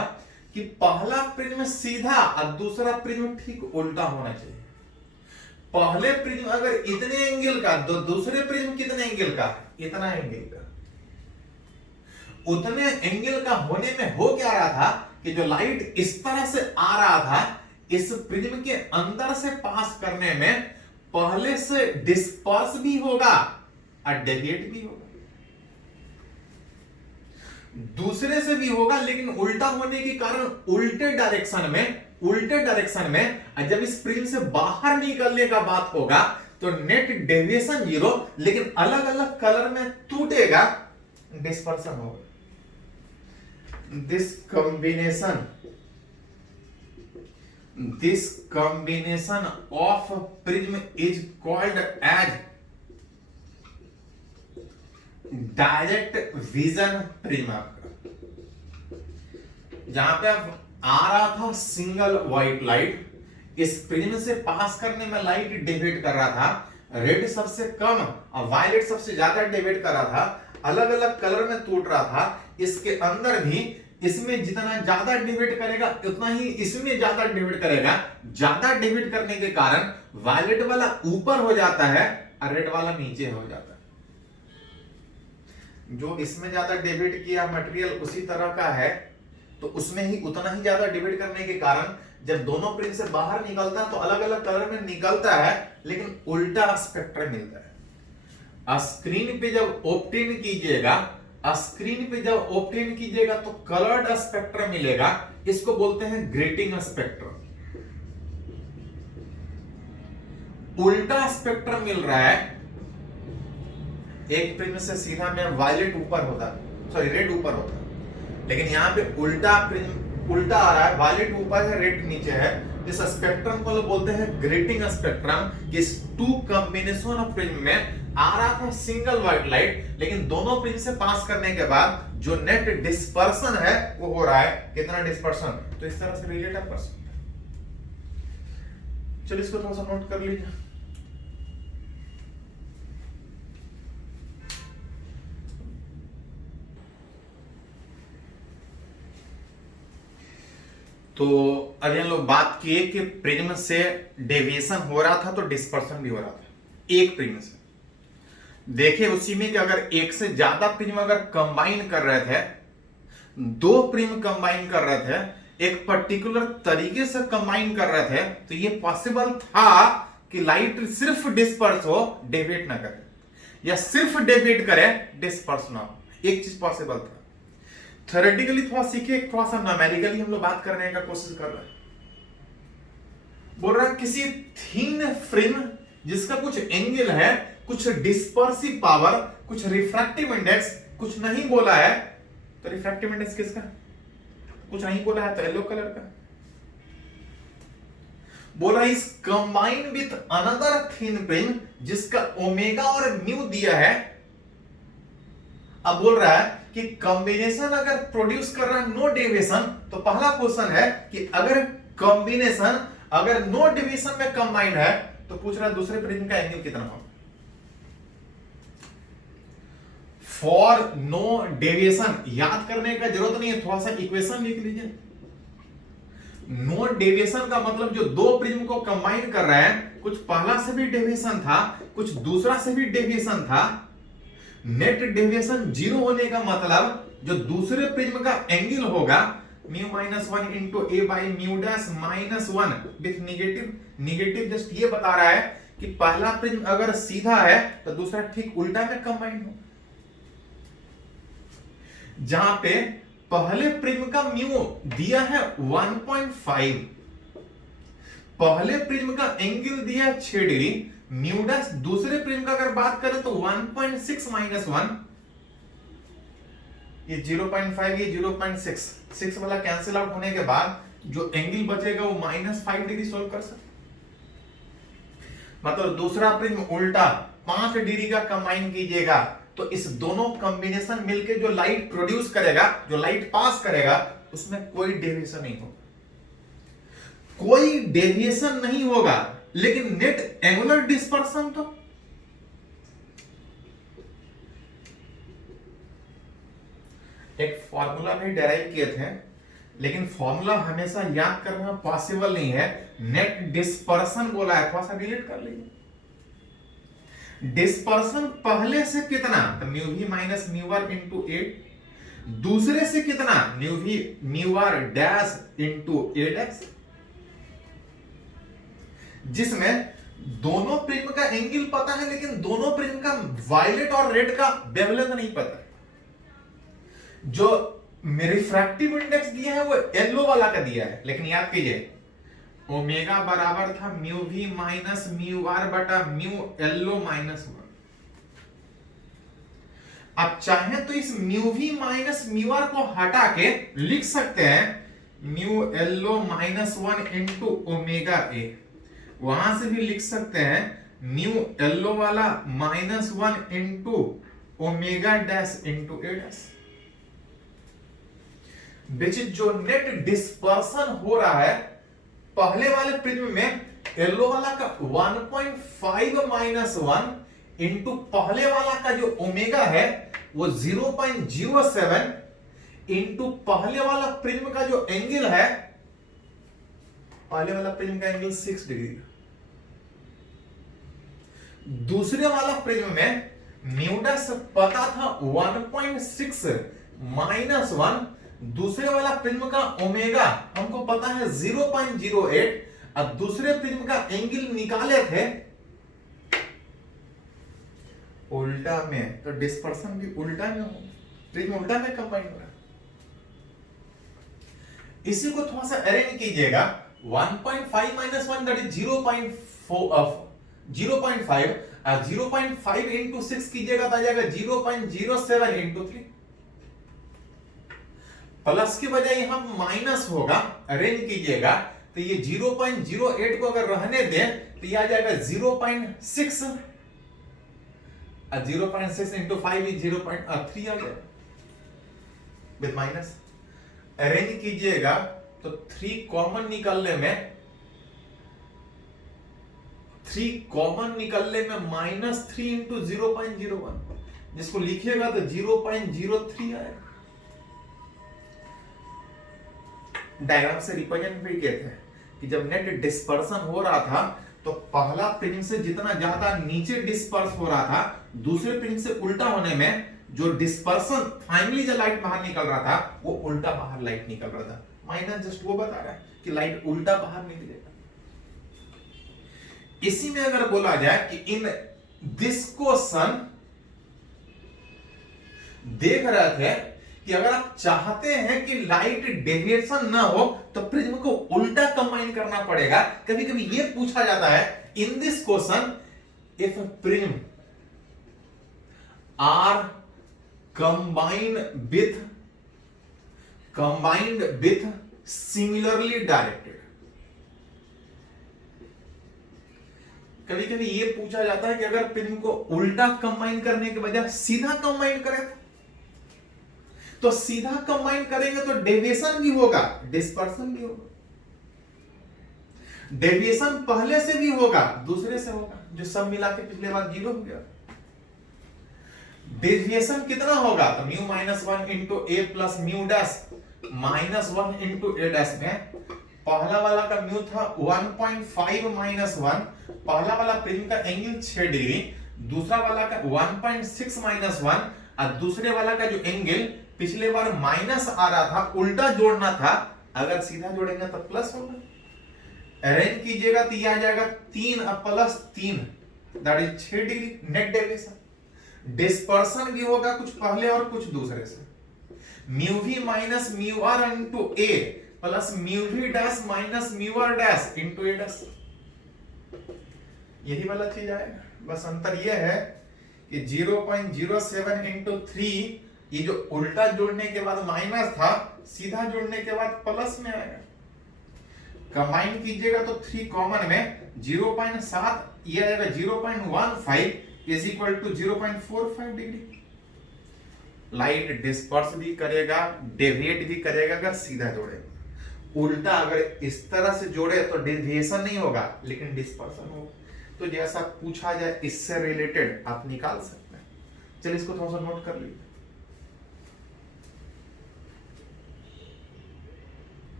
कि पहला प्रिज्म सीधा और दूसरा प्रिज्म ठीक उल्टा होना चाहिए। पहले प्रिज्म अगर इतने एंगल का तो दूसरे प्रिज्म कितने एंगल का? इतना एंगल का। उतने एंगल का होने में हो क्या रहा था कि जो लाइट इस तरह से आ रहा था इस प्रिज्म के अंदर से पास करने में पहले से डिस्पर्स भी होगा और डेविएट भी होगा, दूसरे से भी होगा, लेकिन उल्टा होने के कारण उल्टे डायरेक्शन में जब इस प्रिज्म से बाहर निकलने का बात होगा तो नेट डेविएशन 0, लेकिन अलग अलग कलर में टूटेगा, डिस्पर्सन होगा। This combination of prism is called as direct vision prism। जहां पे अब आ रहा था सिंगल व्हाइट लाइट, इस प्रिज्म से पास करने में लाइट डेविएट कर रहा था, रेड सबसे कम और वायलेट सबसे ज्यादा डेविएट कर रहा था, अलग अलग कलर में टूट रहा था। इसके अंदर भी इसमें जितना ज्यादा डिवाइड करेगा उतना ही इसमें ज्यादा डिवाइड करेगा। ज्यादा डिवाइड करने के कारण वायलेट वाला ऊपर हो जाता है और रेड वाला नीचे हो जाता है। जो इसमें ज्यादा डिवाइड किया मटेरियल उसी तरह का है तो उसमें ही उतना ही ज्यादा डिवाइड करने के कारण जब दोनों प्रिज्म से बाहर निकलता है तो अलग अलग कलर में निकलता है, लेकिन उल्टा स्पेक्ट्रम मिलता है। स्क्रीन पे जब ऑब्टेन कीजिएगा तो कलर्ड स्पेक्ट्रम मिलेगा, इसको बोलते हैं ग्रेटिंग स्पेक्ट्रम। उल्टा स्पेक्ट्रम मिल रहा है, एक प्रिज्म से सीधा में वायलेट ऊपर होता, सॉरी रेड ऊपर होता, लेकिन यहां पे उल्टा आ रहा है, वायलेट ऊपर है रेड नीचे है। इस स्पेक्ट्रम को लोग बोलते हैं ग्रेटिंग स्पेक्ट्रम। इस टू कॉम्बिनेशन ऑफ प्रिज्म में आ रहा था सिंगल व्हाइट लाइट, लेकिन दोनों प्रिज्म से पास करने के बाद जो नेट डिस्पर्सन है वो हो रहा है कितना डिस्पर्सन, तो इस तरह से रिलेट आप कर सकते हैं। चलिए इसको थोड़ा सा नोट कर लीजिए। तो अभी हम लोग बात किए कि प्रिज्म से डेविएशन हो रहा था तो डिस्पर्सन भी हो रहा था एक प्रिज्म से। देखिए उसी में कि अगर एक से ज्यादा प्रिज्म अगर कंबाइन कर रहे थे, दो प्रिज्म कंबाइन कर रहे थे, एक पर्टिकुलर तरीके से कंबाइन कर रहे थे तो ये पॉसिबल था कि लाइट सिर्फ डिस्पर्स हो, डेविएट ना करे, या सिर्फ डेविएट करे, डिस्पर्स ना हो। एक चीज पॉसिबल था। थ्योरेटिकली थोड़ा सीखे, थोड़ा सा न्यूमेरिकली हम लोग बात करने का कोशिश कर रहे हैं। बोल रहा है किसी थिन फिल्म जिसका कुछ एंगल है, कुछ डिस्पर्सिव पावर, कुछ रिफ्रैक्टिव इंडेक्स, कुछ नहीं बोला है, तो रिफ्रैक्टिव इंडेक्स किसका, कुछ नहीं बोला है तो येलो कलर का। बोला इस combine with another thin film जिसका ओमेगा और म्यू दिया है। अब बोल रहा है कि कॉम्बिनेशन अगर प्रोड्यूस कर रहा है नो डेविएशन, तो पहला क्वेश्चन है कि अगर कॉम्बिनेशन अगर नो डेविएशन में कंबाइन है तो पूछ रहा है दूसरे प्रिज्म का एंगल कितना होगा। फॉर नो डेविएशन याद करने का जरूरत नहीं है, थोड़ा सा इक्वेशन लिख लीजिए। नो डेविएशन का मतलब जो दो प्रिज्म को कंबाइन कर रहा है, कुछ पहला से भी डेविएशन था, कुछ दूसरा से भी डेविएशन था। नेट डेविएशन जीरो होने का मतलब जो दूसरे प्रिज्म का एंगल होगा mu minus 1 into A by mu dash minus 1 with negative. Negative just ये बता रहा है कि पहला प्रिज्म अगर सीधा है तो दूसरा ठीक उल्टा में कंबाइन हो। जहां पे पहले प्रिज्म का म्यू दिया है 1.5, पहले प्रिज्म का एंगल दिया है 6 डिग्री, म्यू डैश दूसरे प्रिज्म का अगर बात करें तो 1.6 माइनस 1, ये 0.5, ये 0.6, 6 वाला कैंसिल आउट होने के बाद जो एंगल बचेगा वो -5 डिग्री सोल्व कर सकते। मतलब दूसरा प्रिज्म उल्टा 5 डिग्री का कंबाइन कीजिएगा तो इस दोनों कॉम्बिनेशन मिलके जो लाइट प्रोड्यूस करेगा, जो लाइट पास करेगा, उसमें कोई डेविएशन नहीं होगा, कोई डेविएशन नहीं होगा। लेकिन नेट एंगुलर डिस्पर्सन तो एक फॉर्मूला भी डेराइव किए थे, लेकिन फॉर्मूला हमेशा याद करना पॉसिबल नहीं है। नेट डिस्पर्सन बोला है, थोड़ा सा डिलीट कर लीजिए। डिस्पर्सन पहले से कितना, तो mu we minus mu are into 8, दूसरे से कितना, mu V mu are dash into 8x, जिसमें दोनों प्रिज्म का एंगल पता है लेकिन दोनों प्रिज्म का वायलेट और रेड का वेवलेंथ नहीं पता है। जो रिफ्रैक्टिव इंडेक्स दिया है वो येलो वाला का दिया है, लेकिन याद कीजिए ओमेगा बराबर था mu we minus mu R बटा म्यू येलो माइनस 1। अब चाहे तो इस mu we minus mu R को हटा के लिख सकते हैं mu yellow minus 1 into omega A, वहां से भी लिख सकते हैं म्यू येलो वाला -1 into omega dash into A dash. Which is जो नेट डिस्पर्सन हो रहा है पहले वाले प्रिज्म में येलो वाला का 1.5 माइनस 1 इंटू पहले वाला का जो ओमेगा है वो 0.07 इंटू पहले वाला प्रिज्म का जो एंगल है, पहले वाला प्रिज्म का एंगल 6 डिग्री, दूसरे वाला प्रिज्म में म्यू डैश पता था 1.6 माइनस 1, दूसरे वाला प्रिज्म का ओमेगा हमको पता है 0.08, अब दूसरे प्रिज्म का एंगल निकाले थे उल्टा में, तो डिस्पर्सन भी उल्टा में हो, प्रिज्म उल्टा में कंबाइन हो रहा है। इसी को थोड़ा सा अरेंज कीजिएगा, 1.5 माइनस 1 दैट इज 0.5, 0.5 इंटू 6 कीजिएगा तो आ जाएगा 0.07 इंटू 3, प्लस की बजाय यहां माइनस होगा, अरेंज कीजिएगा तो ये 0.08 को अगर रहने दें तो ये आ जाएगा 0.6, 0.6 इंटू 5 इज 0.3 आ जाएगा विद माइनस। अरेंज कीजिएगा तो 3 कॉमन निकलने में, 3 कॉमन निकलने में -3 इंटू 0.01, जिसको लिखिएगा तो 0.03 आएगा। डायग्राम से रिप्रेजेंट भी किए थे कि जब नेट डिस्पर्सन हो रहा था तो पहला प्रिज्म से जितना ज्यादा नीचे डिस्पर्स हो रहा था, दूसरे प्रिज्म से उल्टा होने में जो डिस्पर्सन फाइनली जो लाइट बाहर निकल रहा था वो उल्टा बाहर लाइट निकल रहा था, माइनस जस्ट वो बता रहा है कि लाइट उल्टा बाहर निकलेगा। इसी में अगर बोला जाए कि इन दिस क्वेश्चन देख रहे थे कि अगर आप चाहते हैं कि लाइट डेविएशन ना हो तो प्रिज्म को उल्टा कंबाइन करना पड़ेगा। कभी कभी ये पूछा जाता है in this question if prism are combined with similarly directed. कभी कभी ये पूछा जाता है कि अगर प्रिज्म को उल्टा कंबाइन करने के बजाय सीधा कंबाइन करें तो सीधा कंबाइन करेंगे तो डेविएशन भी होगा, डिस्पर्सन भी होगा। डेविएशन पहले से भी होगा, दूसरे से होगा, जो सब मिला के पिछले बार 0 हो गया। डेविएशन कितना होगा तो mu minus 1 into A plus mu dash minus 1 into A dash में पहला वाला का म्यू था 1.5 माइनस 1, पहला वाला प्रिज्म का एंगल 6 डिग्री, दूसरा वाला का 1.6 माइनस 1 और दूसरे वाला का जो एंगल पिछले बार माइनस आ रहा था उल्टा जोड़ना था, अगर सीधा जोड़ेंगे तो प्लस होगा। अरेंज कीजिएगा तो यह आ जाएगा 3 plus 3 that is 6 degree net deviation. Dispersion भी होगा कुछ पहले और कुछ दूसरे से। Mu we minus mu are into A plus mu we dash minus mu are dash into A dash, यही वाला चीज आएगा। बस अंतर यह है कि 0.07 इंटू 3 ये जो उल्टा जोड़ने के बाद माइनस था सीधा जोड़ने के बाद प्लस में आएगा। कंबाइन कीजिएगा तो 3 कॉमन में 0.7 ये आएगा 0.15 is equal to 0.45 degree. Light disperse भी करेगा, डेविएट भी करेगा अगर सीधा जोड़ेगा। उल्टा अगर इस तरह से जोड़े तो डेविएशन नहीं होगा लेकिन डिस्पर्सन होगा। तो जैसा पूछा जाए इससे रिलेटेड आप निकाल सकते हैं। चलिए इसको थोड़ा सा नोट कर लीजिए।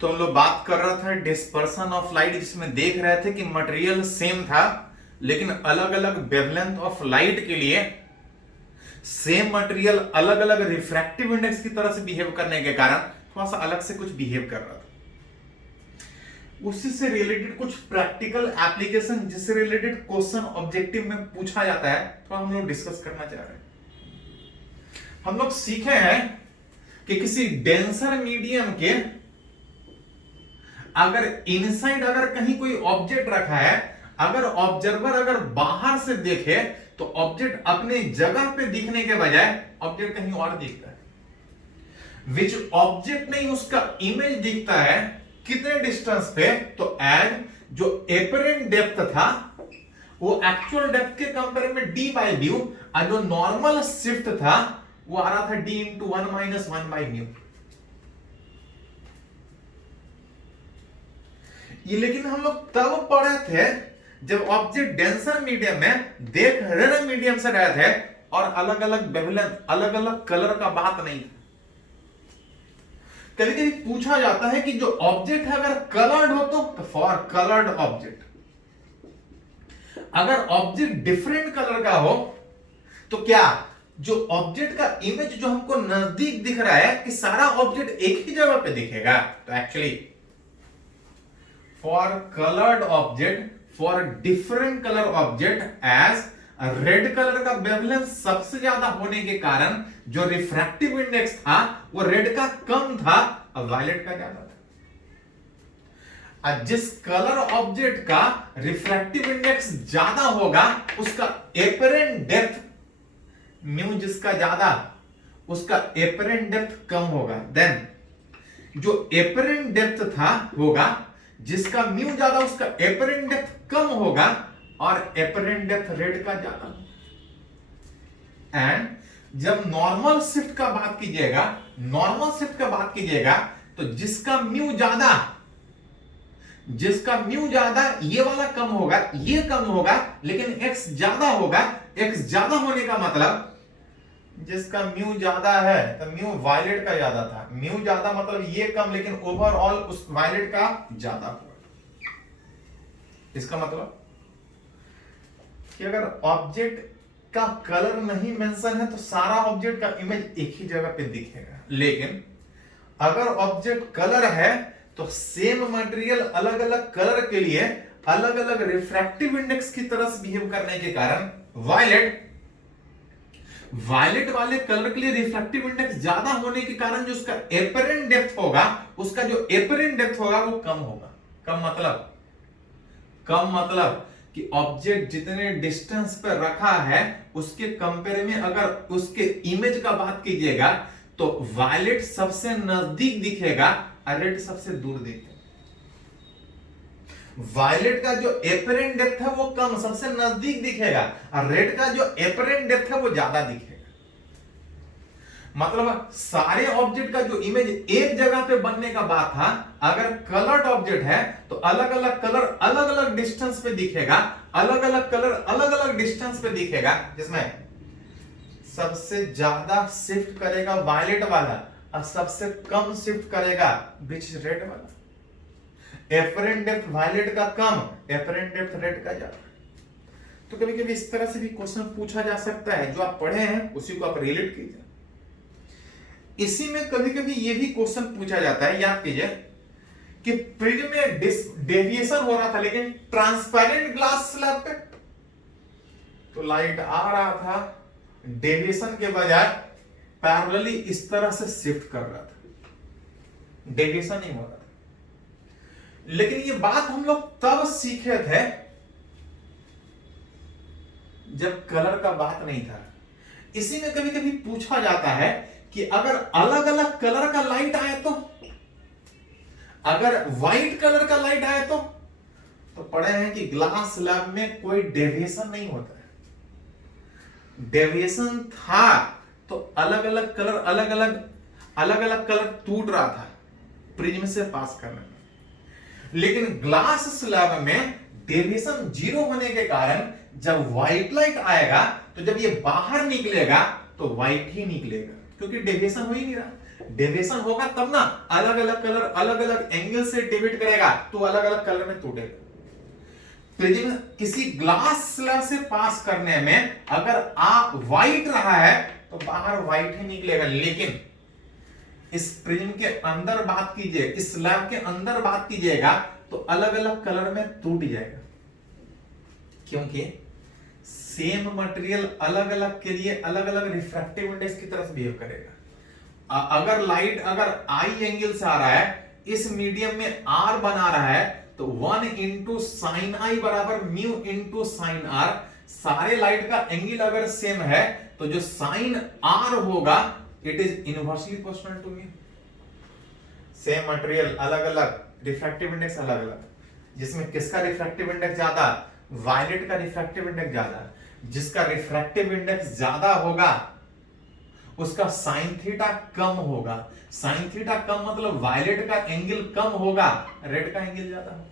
तो हम लोग बात कर रहा था डिस्पर्सन ऑफ लाइट, जिसमें देख रहे थे कि मटेरियल सेम था लेकिन अलग अलग वेवलेंथ ऑफ लाइट के लिए सेम मटेरियल अलग अलग रिफ्रैक्टिव इंडेक्स की तरह से बिहेव करने के कारण थोड़ा सा अलग से कुछ बिहेव कर रहा था। उसी से रिलेटेड कुछ प्रैक्टिकल एप्लीकेशन जिससे रिलेटेड क्वेश्चन ऑब्जेक्टिव में पूछा जाता है तो हम लोग डिस्कस करना चाह रहे हैं। हम लोग सीखे हैं कि किसी डेंसर मीडियम के अगर इनसाइड अगर कहीं कोई ऑब्जेक्ट रखा है, अगर ऑब्जर्वर अगर बाहर से देखे तो ऑब्जेक्ट अपने जगह पे दिखने के बजाय ऑब्जेक्ट कहीं और दिखता है। विच ऑब्जेक्ट नहीं उसका इमेज दिखता है कितने डिस्टेंस पे, तो एज जो एपरेंट डेप्थ था वो एक्चुअल डेप्थ के कंपेयर में d बाई ड्यू, और जो नॉर्मल शिफ्ट था वो आ रहा था d into 1 minus 1 by new. ये लेकिन हम लोग तब पढ़े थे जब ऑब्जेक्ट डेंसर मीडियम में देख रहे मीडियम से रहे थे और अलग अलग वेवलेंथ अलग अलग कलर का बात नहीं था। कभी कभी पूछा जाता है कि जो ऑब्जेक्ट है अगर कलर्ड हो तो फॉर कलर्ड ऑब्जेक्ट, अगर ऑब्जेक्ट डिफरेंट कलर का हो तो क्या जो ऑब्जेक्ट का इमेज जो हमको नजदीक दिख रहा है कि सारा ऑब्जेक्ट एक ही जगह पे दिखेगा। तो actually for coloured object, for different colour object as red colour का वेवलेंथ सबसे ज्यादा होने के कारण जो रिफ्रैक्टिव इंडेक्स था वो रेड का कम था और वायलेट का ज्यादा था। जिस कलर ऑब्जेक्ट का रिफ्रैक्टिव इंडेक्स ज्यादा होगा उसका एपरेंट डेप्थ म्यू जिसका ज्यादा उसका एपरेंट डेप्थ कम होगा। देन जो एपरेंट डेप्थ था होगा जिसका म्यू ज्यादा उसका एपरेंट डेप्थ कम होगा और एपरेंट डेप्थ रेड का ज्यादा। एंड जब नॉर्मल शिफ्ट का बात कीजिएगा, नॉर्मल शिफ्ट का बात कीजिएगा तो जिसका म्यू ज्यादा ये वाला कम होगा, ये कम होगा लेकिन एक्स ज्यादा होगा। एक्स ज्यादा होने का मतलब जिसका म्यू ज्यादा है तो म्यू वायलेट का ज्यादा था, म्यू ज्यादा मतलब ये कम लेकिन ओवरऑल उस वायलेट का ज्यादा हुआ। इसका मतलब कि अगर ऑब्जेक्ट का कलर नहीं मेंशन है तो सारा ऑब्जेक्ट का इमेज एक ही जगह पे दिखेगा, लेकिन अगर ऑब्जेक्ट कलर है तो सेम मटेरियल अलग अलग कलर के लिए अलग अलग रिफ्रैक्टिव इंडेक्स की तरह से बिहेव करने के कारण वायलेट वाले कलर के लिए रिफ्रैक्टिव इंडेक्स ज्यादा होने के कारण जो उसका एपरेंट डेप्थ होगा, वो कम होगा। कम मतलब कि ऑब्जेक्ट जितने डिस्टेंस पर रखा है उसके कंपेयर में अगर उसके इमेज का बात कीजिएगा तो वायलेट सबसे नजदीक दिखेगा और रेड सबसे दूर दिखेगा। वायलेट का जो एपरेंट डेप्थ है वो कम, सबसे नजदीक दिखेगा, और रेड का जो एपरेंट डेप्थ है वो ज्यादा दिखेगा। मतलब सारे ऑब्जेक्ट का जो इमेज एक जगह पे बनने का बात था, अगर कलर्ड ऑब्जेक्ट है तो अलग अलग कलर अलग अलग डिस्टेंस पे दिखेगा, अलग अलग कलर अलग अलग डिस्टेंस पे दिखेगा, जिसमें सबसे ज्यादा शिफ्ट करेगा वायलेट वाला और सबसे कम शिफ्ट करेगा बीच रेड वाला। एपरेंट डेप्थ वायलेट का कम, एपरेंट डेप्थ रेड का ज्यादा। तो कभी कभी इस तरह से भी क्वेश्चन पूछा जा सकता है, जो आप पढ़े हैं उसी को आप रिलेट कीजिए। इसी में कभी कभी ये भी क्वेश्चन पूछा जाता है, याद कीजिए कि प्रिज्म में डेविएशन हो रहा था लेकिन ट्रांसपेरेंट ग्लास स्लैब पे तो लाइट आ रहा था, डेविएशन के बजाय पैरेलली इस तरह से शिफ्ट कर रहा था, डेविएशन नहीं हो रहा था। लेकिन ये बात हम लोग तब सीखे थे जब कलर का बात नहीं था। इसी में कभी कभी पूछा जाता है कि अगर अलग अलग कलर का लाइट आए तो, अगर व्हाइट कलर का लाइट आए तो पढ़े हैं कि ग्लास स्लैब में कोई डेविएशन नहीं होता है। डेविएशन था तो अलग अलग कलर टूट रहा था प्रिज्म से पास करने में, लेकिन ग्लास स्लैब में डेविएशन जीरो होने के कारण जब व्हाइट लाइट आएगा तो जब ये बाहर निकलेगा तो व्हाइट ही निकलेगा, क्योंकि डेविएशन हो ही नहीं रहा। डेविएशन होगा तब ना, अलग अलग कलर अलग अलग एंगल से डेविएट करेगा तो अलग अलग कलर में टूटेगा। प्रिज्म किसी ग्लास स्लैब से पास करने में अगर आप व्हाइट रहा है तो बाहर व्हाइट ही निकलेगा, लेकिन इस प्रिज्म के अंदर बात कीजिए, इस स्लैब के अंदर बात कीजिएगा तो अलग अलग कलर में टूट जाएगा, क्योंकि सेम मटेरियल अलग अलग के लिए अलग अलग रिफ्रैक्टिव इंडेक्स की तरफ बिहेव करेगा। अगर लाइट अगर आई एंगल से आ रहा है, इस मीडियम में आर बना रहा है तो 1 इंटू साइन आई बराबर म्यू इंटू साइन आर। सारे लाइट का एंगल अगर सेम है तो जो साइन आर होगा it is inversely proportional to mu. Same material अलग अलग, रिफ्रैक्टिव इंडेक्स अलग अलग, जिसमें किसका रिफ्रैक्टिव इंडेक्स ज्यादा, वायलेट का रिफ्रैक्टिव इंडेक्स ज्यादा। जिसका रिफ्रैक्टिव इंडेक्स ज्यादा होगा उसका साइन थीटा कम होगा। साइन थीटा कम मतलब वायलेट का एंगल कम होगा, रेड का एंगल ज्यादा होगा।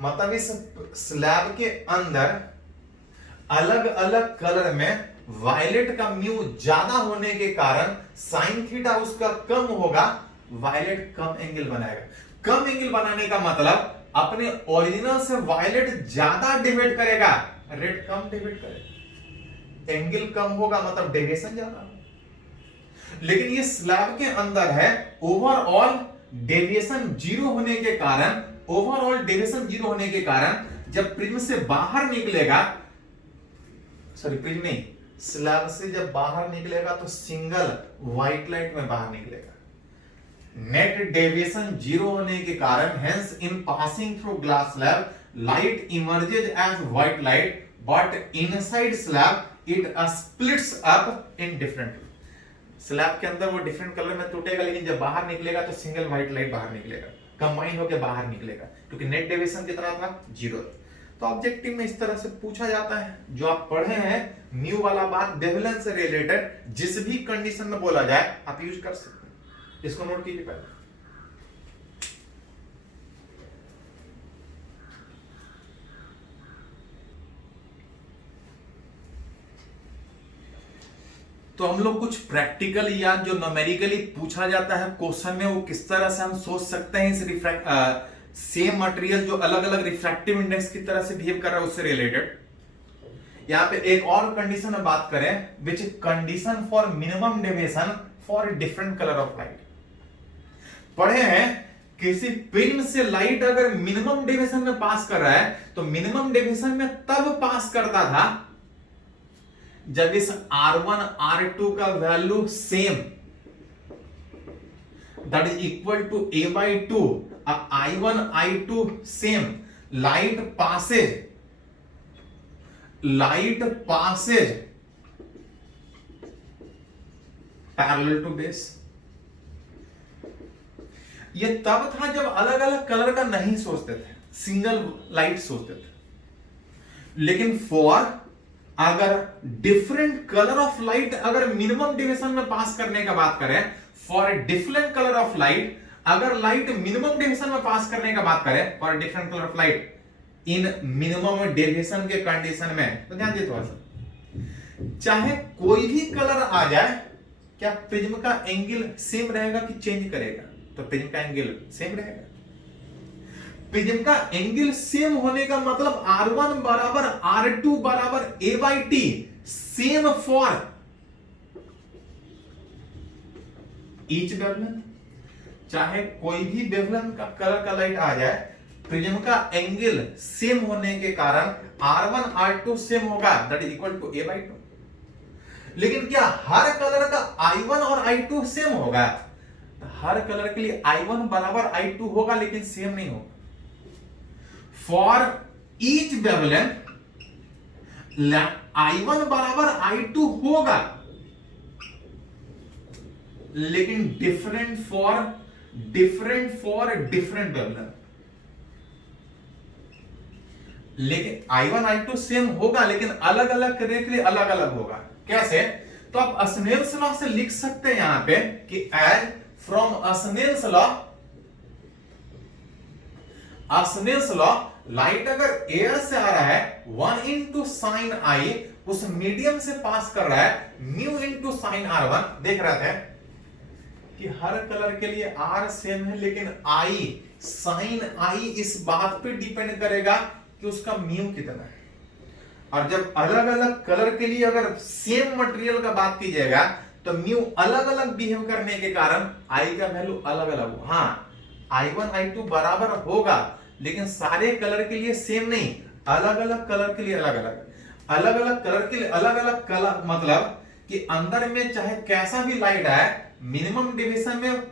मतलब इस स्लैब के अंदर अलग अलग कलर में वायलेट का म्यू ज्यादा होने के कारण साइन थीटा उसका कम होगा, वायलेट कम एंगल बनाएगा। कम एंगल बनाने का मतलब अपने ओरिजिनल से वायलेट ज्यादा डिवाइड करेगा, रेड कम डिवाइड करेगा। एंगल कम होगा मतलब डेविएशन ज्यादा होगा। लेकिन ये स्लैब के अंदर है, ओवरऑल डेविएशन जीरो होने के कारण, जब प्रिज्म से बाहर निकलेगा, सॉरी प्रिज्म नहीं, स्लैब से जब बाहर निकलेगा तो सिंगल व्हाइट लाइट में बाहर निकलेगा। नेट डेविएशन जीरो होने के कारण, hence in passing through glass slab light emerges as white light, but inside slab it splits up in different। Slab के अंदर वो डिफरेंट कलर में टूटेगा, लेकिन जब बाहर निकलेगा तो सिंगल व्हाइट लाइट बाहर निकलेगा, कंबाइन होकर बाहर निकलेगा, क्योंकि नेट डेविएशन कितना था, जीरो। तो ऑब्जेक्टिव में इस तरह से पूछा जाता है। जो आप पढ़े हैं म्यू वाला बात बेवलेंस से रिलेटेड जिस भी कंडीशन में बोला जाए आप यूज कर सकते हैं, इसको नोट कीजिए पहले। तो हम लोग कुछ प्रैक्टिकल या जो न्यूमेरिकली पूछा जाता है क्वेश्चन में, वो किस तरह से हम सोच सकते हैं इस सेम मटेरियल जो अलग अलग रिफ्रैक्टिव इंडेक्स की तरह से बिहेव कर रहा है उससे रिलेटेड। यहां पे एक और कंडीशन में बात करें, which condition for minimum deviation for different colour of light. पढ़े हैं किसी पिन से लाइट अगर मिनिमम डेविएशन में पास कर रहा है तो मिनिमम डेविएशन में तब पास करता था जब इस R1 R2 का value same, that is equal to a/2, I1 I2 same, light passes parallel to base. ये तब था जब अलग अलग कलर का नहीं सोचते थे, सिंगल लाइट सोचते थे। लेकिन फॉर अगर डिफरेंट कलर ऑफ लाइट अगर मिनिमम डेविएशन में पास करने का बात करें, for different colour of light अगर लाइट मिनिमम डेविएशन में पास करने का बात करें, for different colour of light in minimum deviation के कंडीशन में, तो ध्यान दिए थोड़ा सा, चाहे कोई भी कलर आ जाए, क्या प्रिज्म का एंगल सेम रहेगा कि चेंज करेगा? तो प्रिज्म का एंगल सेम रहेगा। प्रिज्म का एंगल सेम होने का मतलब R1 बराबर R2 बराबर a/t, same for each wavelength. चाहे कोई भी वेवलेंथ का कलर का लाइट आ जाए, प्रिज्म का एंगल सेम होने के कारण R1 R2 सेम होगा, that is equal to a/2। लेकिन क्या हर कलर का I1 और I2 सेम होगा? हर कलर के लिए I1 बराबर I2 होगा, लेकिन सेम नहीं होगा। फॉर ईच वेवलेंथ I1 बराबर I2 होगा, लेकिन डिफरेंट फॉर डिफरेंट वेवलेंथ। लेकिन I1 I2 सेम होगा, लेकिन अलग अलग कलर के लिए अलग अलग होगा। कैसे? तो आप स्नेल्स लॉ से लिख सकते हैं यहां पे कि as from Snell's law light अगर एयर से आ रहा है 1 इंटू साइन आई, उस मीडियम से पास कर रहा है म्यू इंटू साइन R1। देख रहे थे कि हर कलर के लिए R सेम है, लेकिन आई साइन आई इस बात पे डिपेंड करेगा कि उसका म्यू कितना है। और जब अलग अलग कलर के लिए अगर सेम मटेरियल का बात कीजिएगा तो म्यू अलग अलग बिहेव करने के कारण आई का वैल्यू अलग अलग हो। हाँ, I1 I2 बराबर होगा, लेकिन सारे कलर के लिए सेम नहीं, अलग अलग कलर के लिए अलग अलग कलर के लिए अलग अलग कलर, मतलब कि अंदर में चाहे कैसा भी लाइट आए, मिनिमम डेविएशन में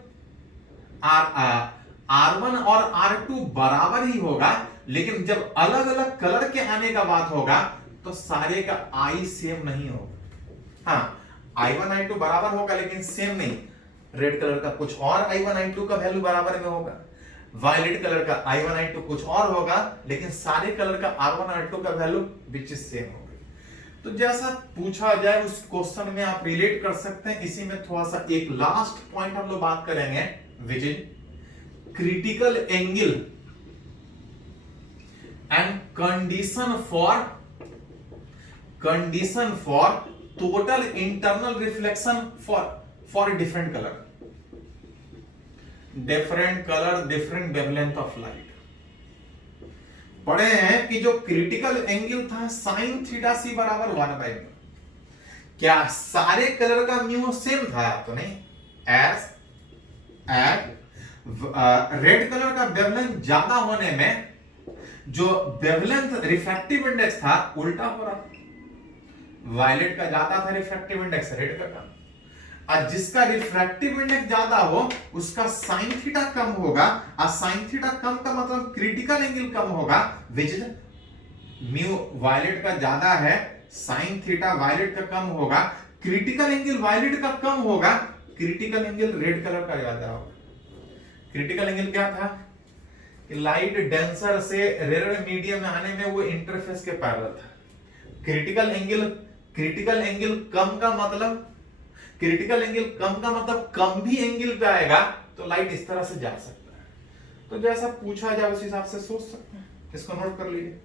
R1 और R2 बराबर ही होगा। लेकिन जब अलग अलग कलर के आने का बात होगा तो सारे का आई सेम नहीं होगा। हाँ, I1 I2 बराबर होगा, लेकिन सेम नहीं। रेड कलर का कुछ और I1 I2 का वैल्यू बराबर में होगा, वायलेट कलर का I1 I2 कुछ और होगा, लेकिन सारे कलर का R1 R2 का वैल्यू विच इज सेम होगा। तो जैसा पूछा जाए उस क्वेश्चन में आप रिलेट कर सकते हैं। इसी में थोड़ा सा एक लास्ट पॉइंट हम लोग बात करेंगे, which is critical angle and condition for total internal reflection for different colour different wavelength of light. पढ़े हैं कि जो क्रिटिकल एंगल था साइन थीटा सी बराबर 1/μ। क्या सारे कलर का म्यू सेम था? तो नहीं। एज रेड कलर का वेवलेंथ ज्यादा होने में जो वेवलेंथ रिफ्रैक्टिव इंडेक्स था उल्टा हो रहा। वायलेट का ज्यादा था रिफ्रैक्टिव इंडेक्स, रेड का कम। और जिसका रिफ्रैक्टिव इंडेक्स ज्यादा हो उसका साइन थीटा कम होगा, और साइन थीटा कम का मतलब क्रिटिकल एंगल कम होगा, विच इज म्यू वायलेट का ज्यादा है, साइन थीटा वायलेट का कम होगा, क्रिटिकल एंगल वायलेट का कम होगा, क्रिटिकल एंगल रेड कलर का ज्यादा होगा। क्रिटिकल एंगल क्या था कि लाइट डेंसर से रेयर मीडियम में आने में वो इंटरफेस के पैरेलल था। क्रिटिकल एंगल कम का मतलब कम भी एंगल पे आएगा तो लाइट इस तरह से जा सकता है। तो जैसा पूछा जाए उस हिसाब से सोच सकते हैं। इसको नोट कर लीजिए।